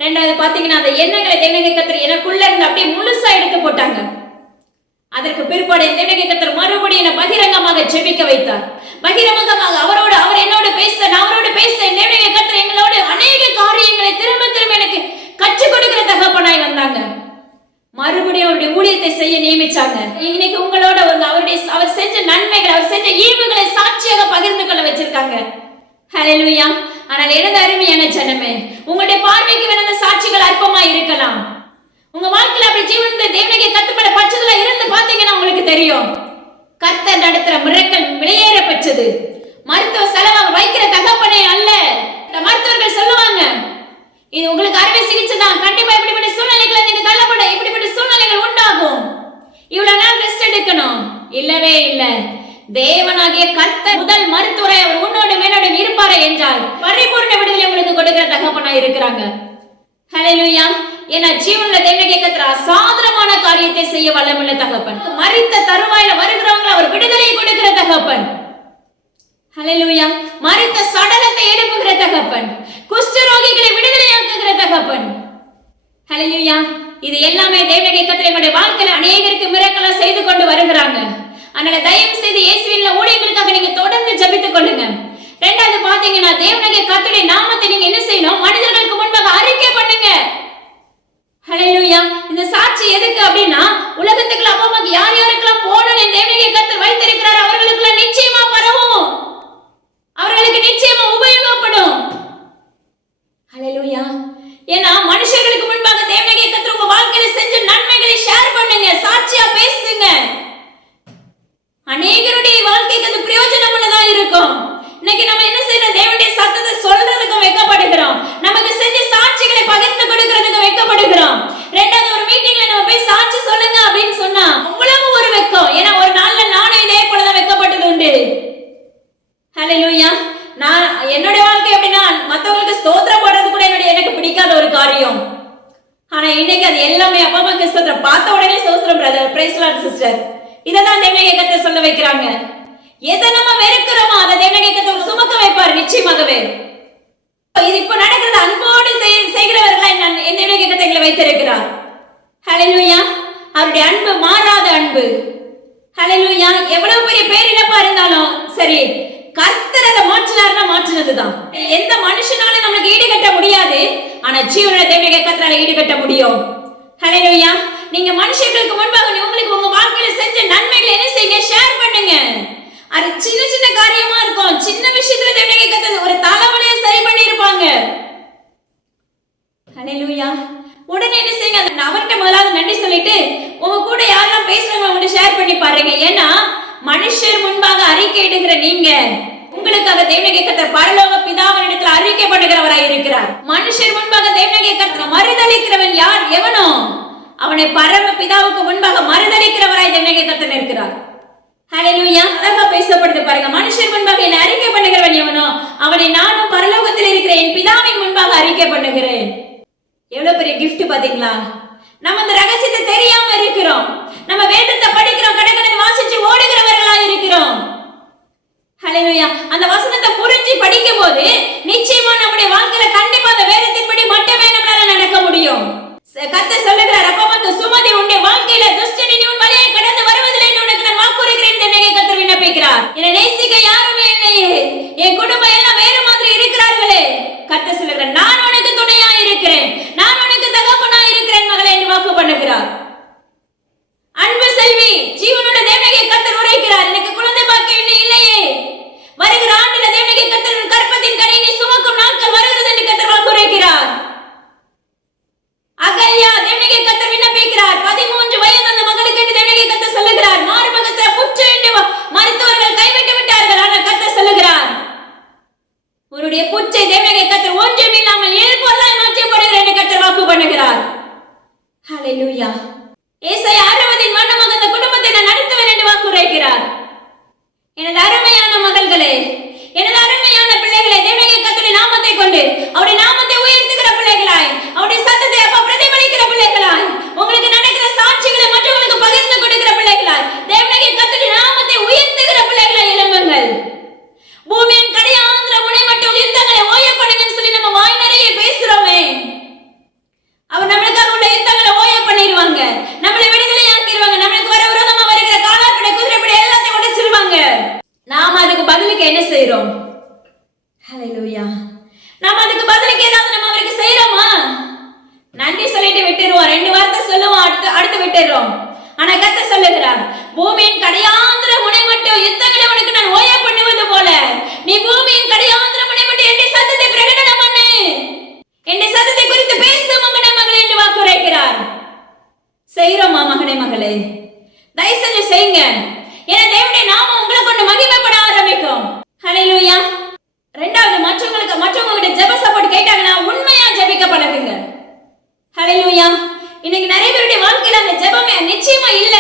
ரெண்டாவது பாத்தீங்கன்னா அந்த எண்ணங்களை தேவனாகிய கர்த்தர் எனக்குள்ள இருந்து அப்படியே முழுசா எடுத்து போட்டாங்க. அதற்கு பிற்பாடு தேவனாகிய கர்த்தர் மறுபடியும் என்னை பகிரங்கமாக ஜெபிக்க வைத்தார். பகிரங்கமாக அவர் என்னோட பேச, நான் அவரோட பேச, தேவனாகிய கர்த்தர் எங்களோட அநேக காரியங்களை திரும்ப திரும்ப எனக்கு கற்றுக் கொடுக்கிற தகப்பனாய் வந்தாங்க. மறுபடியும் அவருடைய ஊழியத்தை செய்ய நியமிச்சாங்க. இன்னைக்கு உங்களோட அவர் செஞ்ச நன்மைகள், அவர் செஞ்ச ஈவுகளை சாட்சியாக பகிர்ந்து கொள்ள வச்சிருக்காங்க. ஹல்லேலூயா. ஆனால் எனது அருமையான ஜனமே, உங்களுடைய பார்வைக்கு வேணாத சாட்சிகள் அற்பமா இருக்கலாம். உங்க வாழ்க்கையில அப்படி ஜீவனத்தை தேவனாகிய கர்த்தர் பட்சத்துல இருந்து பாத்தீங்கன்னா உங்களுக்கு தெரியும் கர்த்தர் நடத்துற மிரக்கல் விலையேற பெற்றது. மருத்துவ செலவு வைக்கிற தகப்பனே அல்ல. மருத்துவர்கள் சொல்லுவாங்க இது உங்களுக்கு அறுவை சிகிச்சை தான், கண்டிப்பா இப்படிப்பட்ட சூழ்நிலைகளை நீங்க தள்ளப்பட, இப்படிப்பட்ட சூழ்நிலைகள் உண்டாகும், இவ்வளவு நாள் ரெஸ்ட் எடுக்கணும். இல்லவே இல்ல. தேவனாகிய கர்த்தர் முதல் மருத்துவரை அவர் உன்னோடு மேலோடு இருப்பாரே என்றால் பரிபூர்ண விடுதலை உங்களுக்கு கொடுக்கிற தகப்பனா இருக்கிறாங்க. ஹல்லேலூயா. ஏன்னா ஜீவனுள்ள தேவனாகிய கர்த்தர் அசாதாரணமான காரியத்தை செய்ய வல்லமுள்ள தகப்பன். மரித்த தருவாயில வருகிறவங்க அவர் விடுதலை கொடுக்கிற தகப்பன். ஹல்லேலூயா. மரித்த சடலத்தை எழுப்புகிற தகப்பன், குஷ்டரோகிகளை விடுதலையாக்குகிற தகப்பன். ஹல்லேலூயா. இது எல்லாமே தேவனாகிய கர்த்தர் எங்களுடைய வாழ்க்கையில அநேகருக்கு மிரக்கலா செய்து கொண்டு வருகிறாங்க. அதனால தயவு செய்து இயேசுவின் ஊழியங்களுக்காக நீங்க தொடர்ந்து ஜெபித்துக் கொள்ளுங்க. ரெண்டாவது பாத்தீங்கன்னா தேவனாகிய கர்த்தருடைய நாமத்தை நீங்க என்ன செய்யணும், மனிதர்களுக்கு முன்பாக அறிக்கை பண்ணுங்க. ஹல்லேலூயா. இந்த சாட்சி எதுக்கு அப்படின்னா உலகத்துக்குள்ள அப்பா யார் யாருக்கெல்லாம் போகணும்னு தேவனாகிய கர்த்தர் வைத்திருக்கிறார் அவர்களுக்குள்ள நிச்சயமா பரவும், அவர்களுக்கு நிச்சயமா உபயோகப்படும். ஹல்லேலூயா. ஏன்னா மனுஷர்களுக்கு முன்பாக தேவனாகிய கர்த்தர் உங்க வாழ்க்கையில செஞ்ச நன்மைகளை ஷேர் பண்ணுங்க, சாட்சியா பேசுங்க. அநேகருடைய வாழ்க்கைக்கு அது பிரயோஜனம் உள்ளதா இருக்கும். இன்னைக்கு நம்ம என்ன செய்யணும், தேவனுடைய சத்தத்தை சொல்றதுக்கு வெட்கப்படுகிறோம், நமக்கு செஞ்ச சாட்சிகளை பகிர்ந்து கொடுக்கிறதுக்கு வெட்கப்படுகிறோம். ரெண்டாவது ஒரு மீட்டிங்ல நம்ம போய் சாட்சி சொல்லுங்க அப்படின்னு சொன்னா அவ்வளவு ஒரு வெட்கம். ஏன்னா ஒரு நாள்ல நானும் இதே போலதான் வெட்கப்பட்டது உண்டு. ஹல்லேலூயா. நான் என்னுடைய வாழ்க்கை எப்படின்னா மத்தவங்களுக்கு ஸ்தோத்திரம் போடுறது கூட எனக்கு பிடிக்காத ஒரு காரியம். ஆனா இன்னைக்கு அது எல்லாமே அப்பா அம்மாக்கு ஸ்தோத்திரம், பார்த்த உடனே ஸ்தோத்திரம் பிரதர், பிரைஸ் லார்ட் சிஸ்டர், இததான் தேவனாகிய கர்த்தர் சொல்ல வைக்கிறாங்க. எதை நம்ம வெறுக்கிறோமோ அதை தேவனாகிய கர்த்தர் சுமக்க வைப்பார் நிச்சயமாகவே. இது இப்ப நடக்கிறது அன்போடு செய்கிறவர்களா என் தேவனாகிய கர்த்தர் எங்களை வைத்திருக்கிறார். ஹல்லேலூயா. அவருடைய அன்பு மாறாத அன்பு. ஹல்லேலூயா. எவ்வளவு பெரிய பேரிழப்பா இருந்தாலும் சரி, கர்த்தர் அதை மாற்றினார்னா மாற்றினதுதான். எந்த மனுஷனாலும் நம்மளுக்கு ஈடுகட்ட முடியாது, ஆனா ஜீவனுள்ள தேவனாகிய கர்த்தரால ஈடுகட்ட முடியும். ஹல்லேலூயா. நீங்க மனுஷங்களுக்கு முன்பாக உங்களுக்கு உங்க வாழ்க்கையில செஞ்ச நன்மைகளை என்ன செய்யுங்க, ஷேர் பண்ணுங்க. அது சின்ன சின்ன காரியமா இருக்கும், சின்ன விஷயத்துல தேவனாகிய கர்த்தர் ஒரு தலைவலியை சரி பண்ணி இருப்பாங்க. ஹல்லேலூயா. உடனே என்ன செய்யுங்க, அவர்கிட்ட முதலாவது நன்றி சொல்லிட்டு உங்க கூட யாரெல்லாம் பேசுறாங்க அவங்க ஷேர் பண்ணி பாருங்க. ஏன்னா மனுஷர் முன்பாக அறிக்கை இடுகிற நீங்க உங்களுக்காக தேவனாகிய கர்த்தர் பரலோக பிதாவின் இடத்துல அறிக்கை பண்ணுகிறவராய் இருக்கிறார். மனுஷர் முன்பாக தேவனாகிய கர்த்தர் மறுதலிக்கிறவன் யார் எவனோ அவனை பரம பிதாவுக்கு முன்பாக மறுதலிக்கிறவராய் தேவனாகிய கர்த்தர் இருக்கிறார். ஹல்லேலூயா. அழகா பேசப்படுது பாருங்க. மனுஷர் முன்பாக என்னை அறிக்கை பண்ணுகிறவன் எவனோ அவனை நானும் பரலோகத்தில் இருக்கிற என் பிதாவின் முன்பாக அறிக்கை பண்ணுகிறேன். எவ்வளவு பெரிய கிஃப்ட் பாத்தீங்களா. நம்ம இந்த ரகசியத்தை தெரியாம இருக்கிறோம், நம்ம வேதத்தை படிக்கிறோம், கடகடை வாசிச்சு ஓடுகிறவர்களா இருக்கிறோம். ஹல்லேலூயா. அந்த வசனத்தை புரிஞ்சு படிக்கும் போது நிச்சயமா நம்முடைய வாழ்க்கையில கண்டிப்பா அந்த வேதத்தின்படி மட்டுமே நம்மளால நடக்க முடியும். கர்த்தர் சொல்லுகிறார், அப்பா சுமதி உன்னுடைய வாழ்க்கையில துஷ்டனின் உன் வழியை கடந்து வருவதில்லை என்று உனக்கு நான் வாக்குறுகிறேன் என்று கர்த்தர் விண்ணப்பிக்கிறார். என்னை நேசிக்க பண்ணுகிறார். ஹல்லேலூயா. ஏசாயா 60 வண்ணமாக அந்த குடும்பத்தை நான் நடத்துவேன் என்று வாக்குரைக்கிறார். எனது அருமையான மகள்களே, எனது அருமையான பிள்ளைகளே, தேவனாகிய கர்த்தருடைய நாமத்தை கொண்டு அவருடைய நாமத்தை உயர்த்துகிற பிள்ளைகளாய், அவருடைய சத்தத்தை அப்பா பிரதிபலிக்கிற பிள்ளைகளாய், உங்களுக்கு நடக்கிற சாட்சிகளை மற்றவங்களுக்கு பகிர்ந்து கொடுக்கிற பிள்ளைகளாய், தேவனாகிய கர்த்தருடைய நாமத்தை உயர்த்துகிற பிள்ளைகளாய் எழும்புங்கள். பூமியின் கடையாந்திர முனை மட்டும் யுத்தங்களை ஓய பண்ணுங்கன்னு சொல்லி நம்ம வாய் நிறைய பேசுறோமே, அவர் நம்மளுக்காக உள்ள யுத்தங்களை ஓய பண்ணிடுவாங்க, நம்மளை விடுதலையாக்கிடுவாங்க, நம்மளுக்கு வர விரோதமா வருகிற காலாப்படை குதிரைப்படை எல்லாத்தையும் உடைச்சிருவாங்க. நாம அதுக்கு பதிலுக்கு என்ன செய்யறோம்? ஹல்லேலூயா. நாம அதுக்கு பதிலுக்கு ஏதாவது நம்ம அவருக்கு செய்யறோமா? நன்றி சொல்லிட்டு விட்டுருவோம், 2 வார்த்தை சொல்லுவோம், அடுத்து விட்டுறோம். ஆனா கர்த்தர் சொல்லுகிறார், பூமியின் கடையாந்திர முனை மட்டும் யுத்தங்களை உனக்கு நான் ஓய பண்ணுவது போல நீ பூமியின் கடையாந்திர முனை மட்டும் என்னுடைய சத்தத்தை பிரகடனம் பண்ணு, என்னுடைய சத்தத்தை குறித்து பேசு மகனே மகளே என்று வாக்குரைக்கிறார். செய்யறோமா மகனே மகளே? தயவு செஞ்சு செய்யுங்க. ஏன்னா தேவனுடைய நாமம் உங்களை கொண்டு மகிமைப்பட ஆரம்பிக்கும். ஹல்லேலூயா. 2வது, மற்றவங்க ஜெப சப்போர்ட் கேட்டாங்கன்னா உண்மையா ஜெபிக்க பழகுங்க. ஹல்லேலூயா. இன்னைக்கு நிறைய பேருடைய வாழ்க்கையில அந்த ஜெபமே நிச்சயமா இல்ல.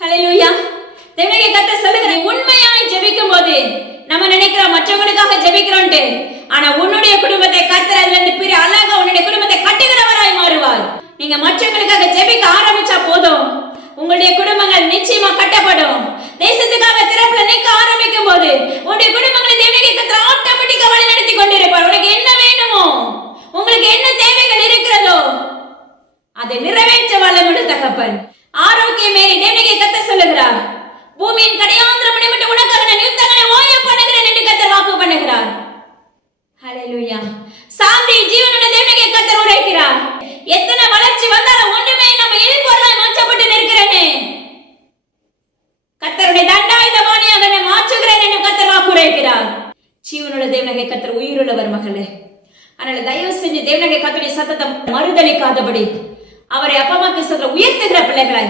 ஹல்லேலூயா. தேவனாகிய கர்த்தர் சொல்லுகிறார், உண்மையாய் ஜெபிக்கும் போது நம்ம நினைக்கிறோம் மற்றவங்களுக்காக ஜெபிக்கிறோம்ட்டு, ஆனா உன்னுடைய குடும்பத்தை கர்த்தர் அதுல இருந்து பிரி அழகா உன்னுடைய குடும்பத்தை கட்டுகிறவராய் மாறுவார். நீங்க மற்றவங்களுக்காக ஜெபிக்க ஆரம்பிச்சா போதும், உங்களுடைய குடும்பங்கள் நிச்சயமா கட்டப்படும். தேசத்துக்காக திறப்புல நிற்க ஆரம்பிக்கும் போது உங்களுடைய குடும்பங்களை தேவனாகிய கர்த்தர் ஆட்டோமேட்டிக்கா வழி நடத்தி கொண்டிருப்பார். உனக்கு என்ன வேணுமோ, உங்களுக்கு என்ன தேவைகள் இருக்கிறதோ அதை நிறைவேற்ற வல்லமுள்ள தகப்பன். ஆரோக்கியமே தேவனாகிய கர்த்தர் சொல்லுகிறார், பூமியின் கடையாந்திர முனை மட்டும் உனக்காக நான் யுத்தங்களை ஓய பண்ணுகிறேன் என்று கர்த்தர் வாக்கு பண்ணுகிறார். ஹல்லேலூயா. சாந்தி ஜீவனுள்ள தேவனாகிய கர்த்தர் உரைக்கிறார், எத்தனை வளர்ச்சி வந்தாலும் ஒன்றுமே நம்ம இழிபொருளாய் மாற்றப்பட்டு நிற்கிறேனே, கர்த்தருடைய தண்டாயுதபாணியாக என்னை மாற்றுகிறேன் என்று கர்த்தர் வாக்கு உரைக்கிறார். ஜீவனுள்ள தேவனாகிய கர்த்தர் உயிருள்ளவர் மகளே. அதனால தயவு செஞ்சு தேவனாகிய கர்த்தருடைய சத்தத்தை மறுதலிக்காதபடி அவரை அப்பா அம்மா கிறிஸ்துவுல உயர்த்துகிற பிள்ளைகளாய்,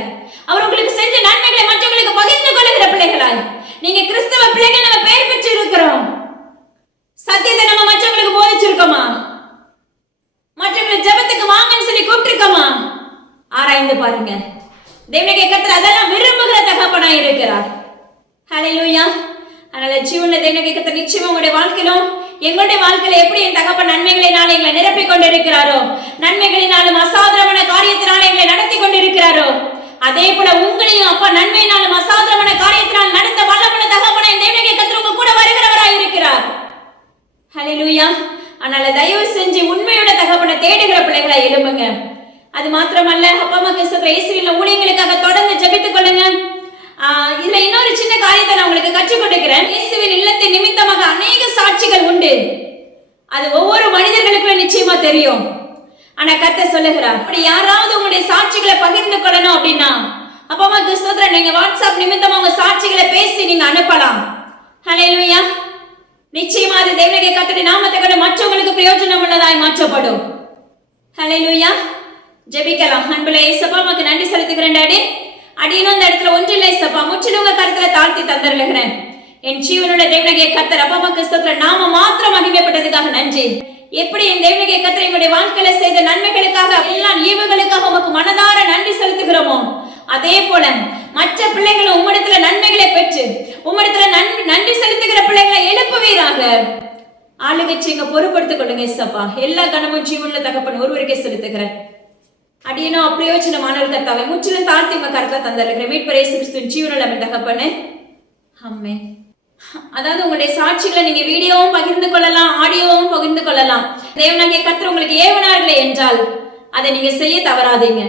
அவர் உங்களுக்கு செஞ்ச நன்மைகளை மற்றவங்களுக்கு பகிர்ந்து கொள்ளுகிற பிள்ளைகளாய், நீங்க கிறிஸ்தவ பிள்ளைகள் நம்ம பெயர் பெற்று இருக்கிறோம். சத்தியத்தை நம்ம மற்றவங்களுக்கு போதிச்சிருக்கோமா? மற்றவங்களுக்கு ஜெபத்துக்கு வாங்கன்னு சொல்லி கூப்பிட்டுருக்கோமா? ஆராய்ந்து பாருங்க. தேவனாகிய கர்த்தர் அதெல்லாம் விரும்புகிற தகப்பனாய் இருக்கிறார். ஹல்லேலூயா. அதனால ஜீவனுள்ள தேவனாகிய கர்த்தர் நிச்சயமா உங்களுடைய வாழ்க்கையிலும் எங்களுடைய வாழ்க்கையில எப்படி என் தகப்பன் நன்மைகளினால எங்களை நிரப்பிக் கொண்டிருக்கிறாரோ, நன்மைகளினாலும் அசாதாரணமான காரியத்தினால எங்களை நடத்தி கொண்டிருக்கிறாரோ, அதே போல உங்களையும் அப்பா நன்மையினாலும் அசாதாரணமான காரியத்தினால் நடத்த வல்லமுள்ள தகப்பனாய் தேவனாகிய கர்த்தர் உங்க கூட வருகிறவராய் இருக்கிறார். ஹல்லேலூயா. அதனால தயவு செஞ்சு உண்மையோட தகப்பனை தேடுகிற பிள்ளைகளை எழும்புங்க. அது மாத்திரமல்ல, அப்பா அம்மா கிறிஸ்துவின் இயேசுவின் ஊழியங்களுக்காக தொடர்ந்து ஜெபித்துக் கொள்ளுங்க. இதுல இன்னொரு சின்ன காரியத்தை நான் உங்களுக்கு கற்றுக் கொடுக்கிறேன். இயேசுவின் இல்லத்தின் நிமித்தமாக அநேக சாட்சிகள் உண்டு. அது ஒவ்வொரு மனிதர்களுக்கும் நிச்சயமா தெரியும். ஆனா கர்த்தர் சொல்லுகிறார், அப்படி யாராவது உங்களுடைய சாட்சிகளை பகிர்ந்து கொள்ளணும் அப்படின்னா அப்பா அம்மா கிறிஸ்துவில நீங்க வாட்ஸ்அப் நிமித்தமா உங்க சாட்சிகளை பேசி நீங்க அனுப்பலாம். ஹல்லேலூயா. நிச்சயமா அது தேவனாகிய கர்த்தருடைய நாமத்தை கொண்டு மற்றவங்களுக்கு பிரயோஜனம் உள்ளதாய் மாற்றப்படும். ஹல்லேலூயா. ஜெபிக்கலாம். அன்புள்ள இயேசுப்பா, உமக்கு நன்றி செலுத்துகிறேன் டாடி. அடியனும் இந்த இடத்துல ஒன்றில்லை இயேசுப்பா, முற்றிலும் உங்க கருத்துல தாழ்த்தி தந்தருளுகிறேன். என் ஜீவனுள்ள தேவனாகிய கர்த்தர் அப்பா அம்மா கிறிஸ்துவில நாம மாத்திரம் மகிமைப்பட்டதுக்காக நன்றி. எப்படி என் தேவனாகிய கர்த்தர் எங்களுடைய வாழ்க்கையில செய்த நன்மைகளுக்காக எல்லா ஈவுகளுக்காக உமக்கு மனதார நன்றி செலுத்துகிறோமோ, அதே போல மற்ற பிள்ளைகளும் உம்மிடத்துல நன்மைகளை பெற்று உம்மிடத்துல நன்றி செலுத்துகிற பிள்ளைகளை எழுப்புவீராக. ஆளுகை செய்யுங்க, பொறுப்படுத்திக் கொள்ளுங்க இயேசுப்பா. எல்லா கனமும் ஜீவனுள்ள தகப்பன் ஒருவருக்கே செலுத்துகிறேன். அடியனோ அப்பிரயோஜனமான கர்த்தாவை முற்றிலும் தாழ்த்தி உங்க கருத்தை தந்தருக்கிறேன். மீட்பர் இயேசு கிறிஸ்துவின் ஜீவனுள்ள தகப்பனே, ஆமென். அதாவது உங்களுடைய சாட்சிகளை நீங்க வீடியோவும் பகிர்ந்து கொள்ளலாம், ஆடியோவும் பகிர்ந்து கொள்ளலாம். தேவனாகிய கர்த்தர் உங்களுக்கு ஏவனார்களே என்றால் அதை நீங்க செய்ய தவறாதீங்க.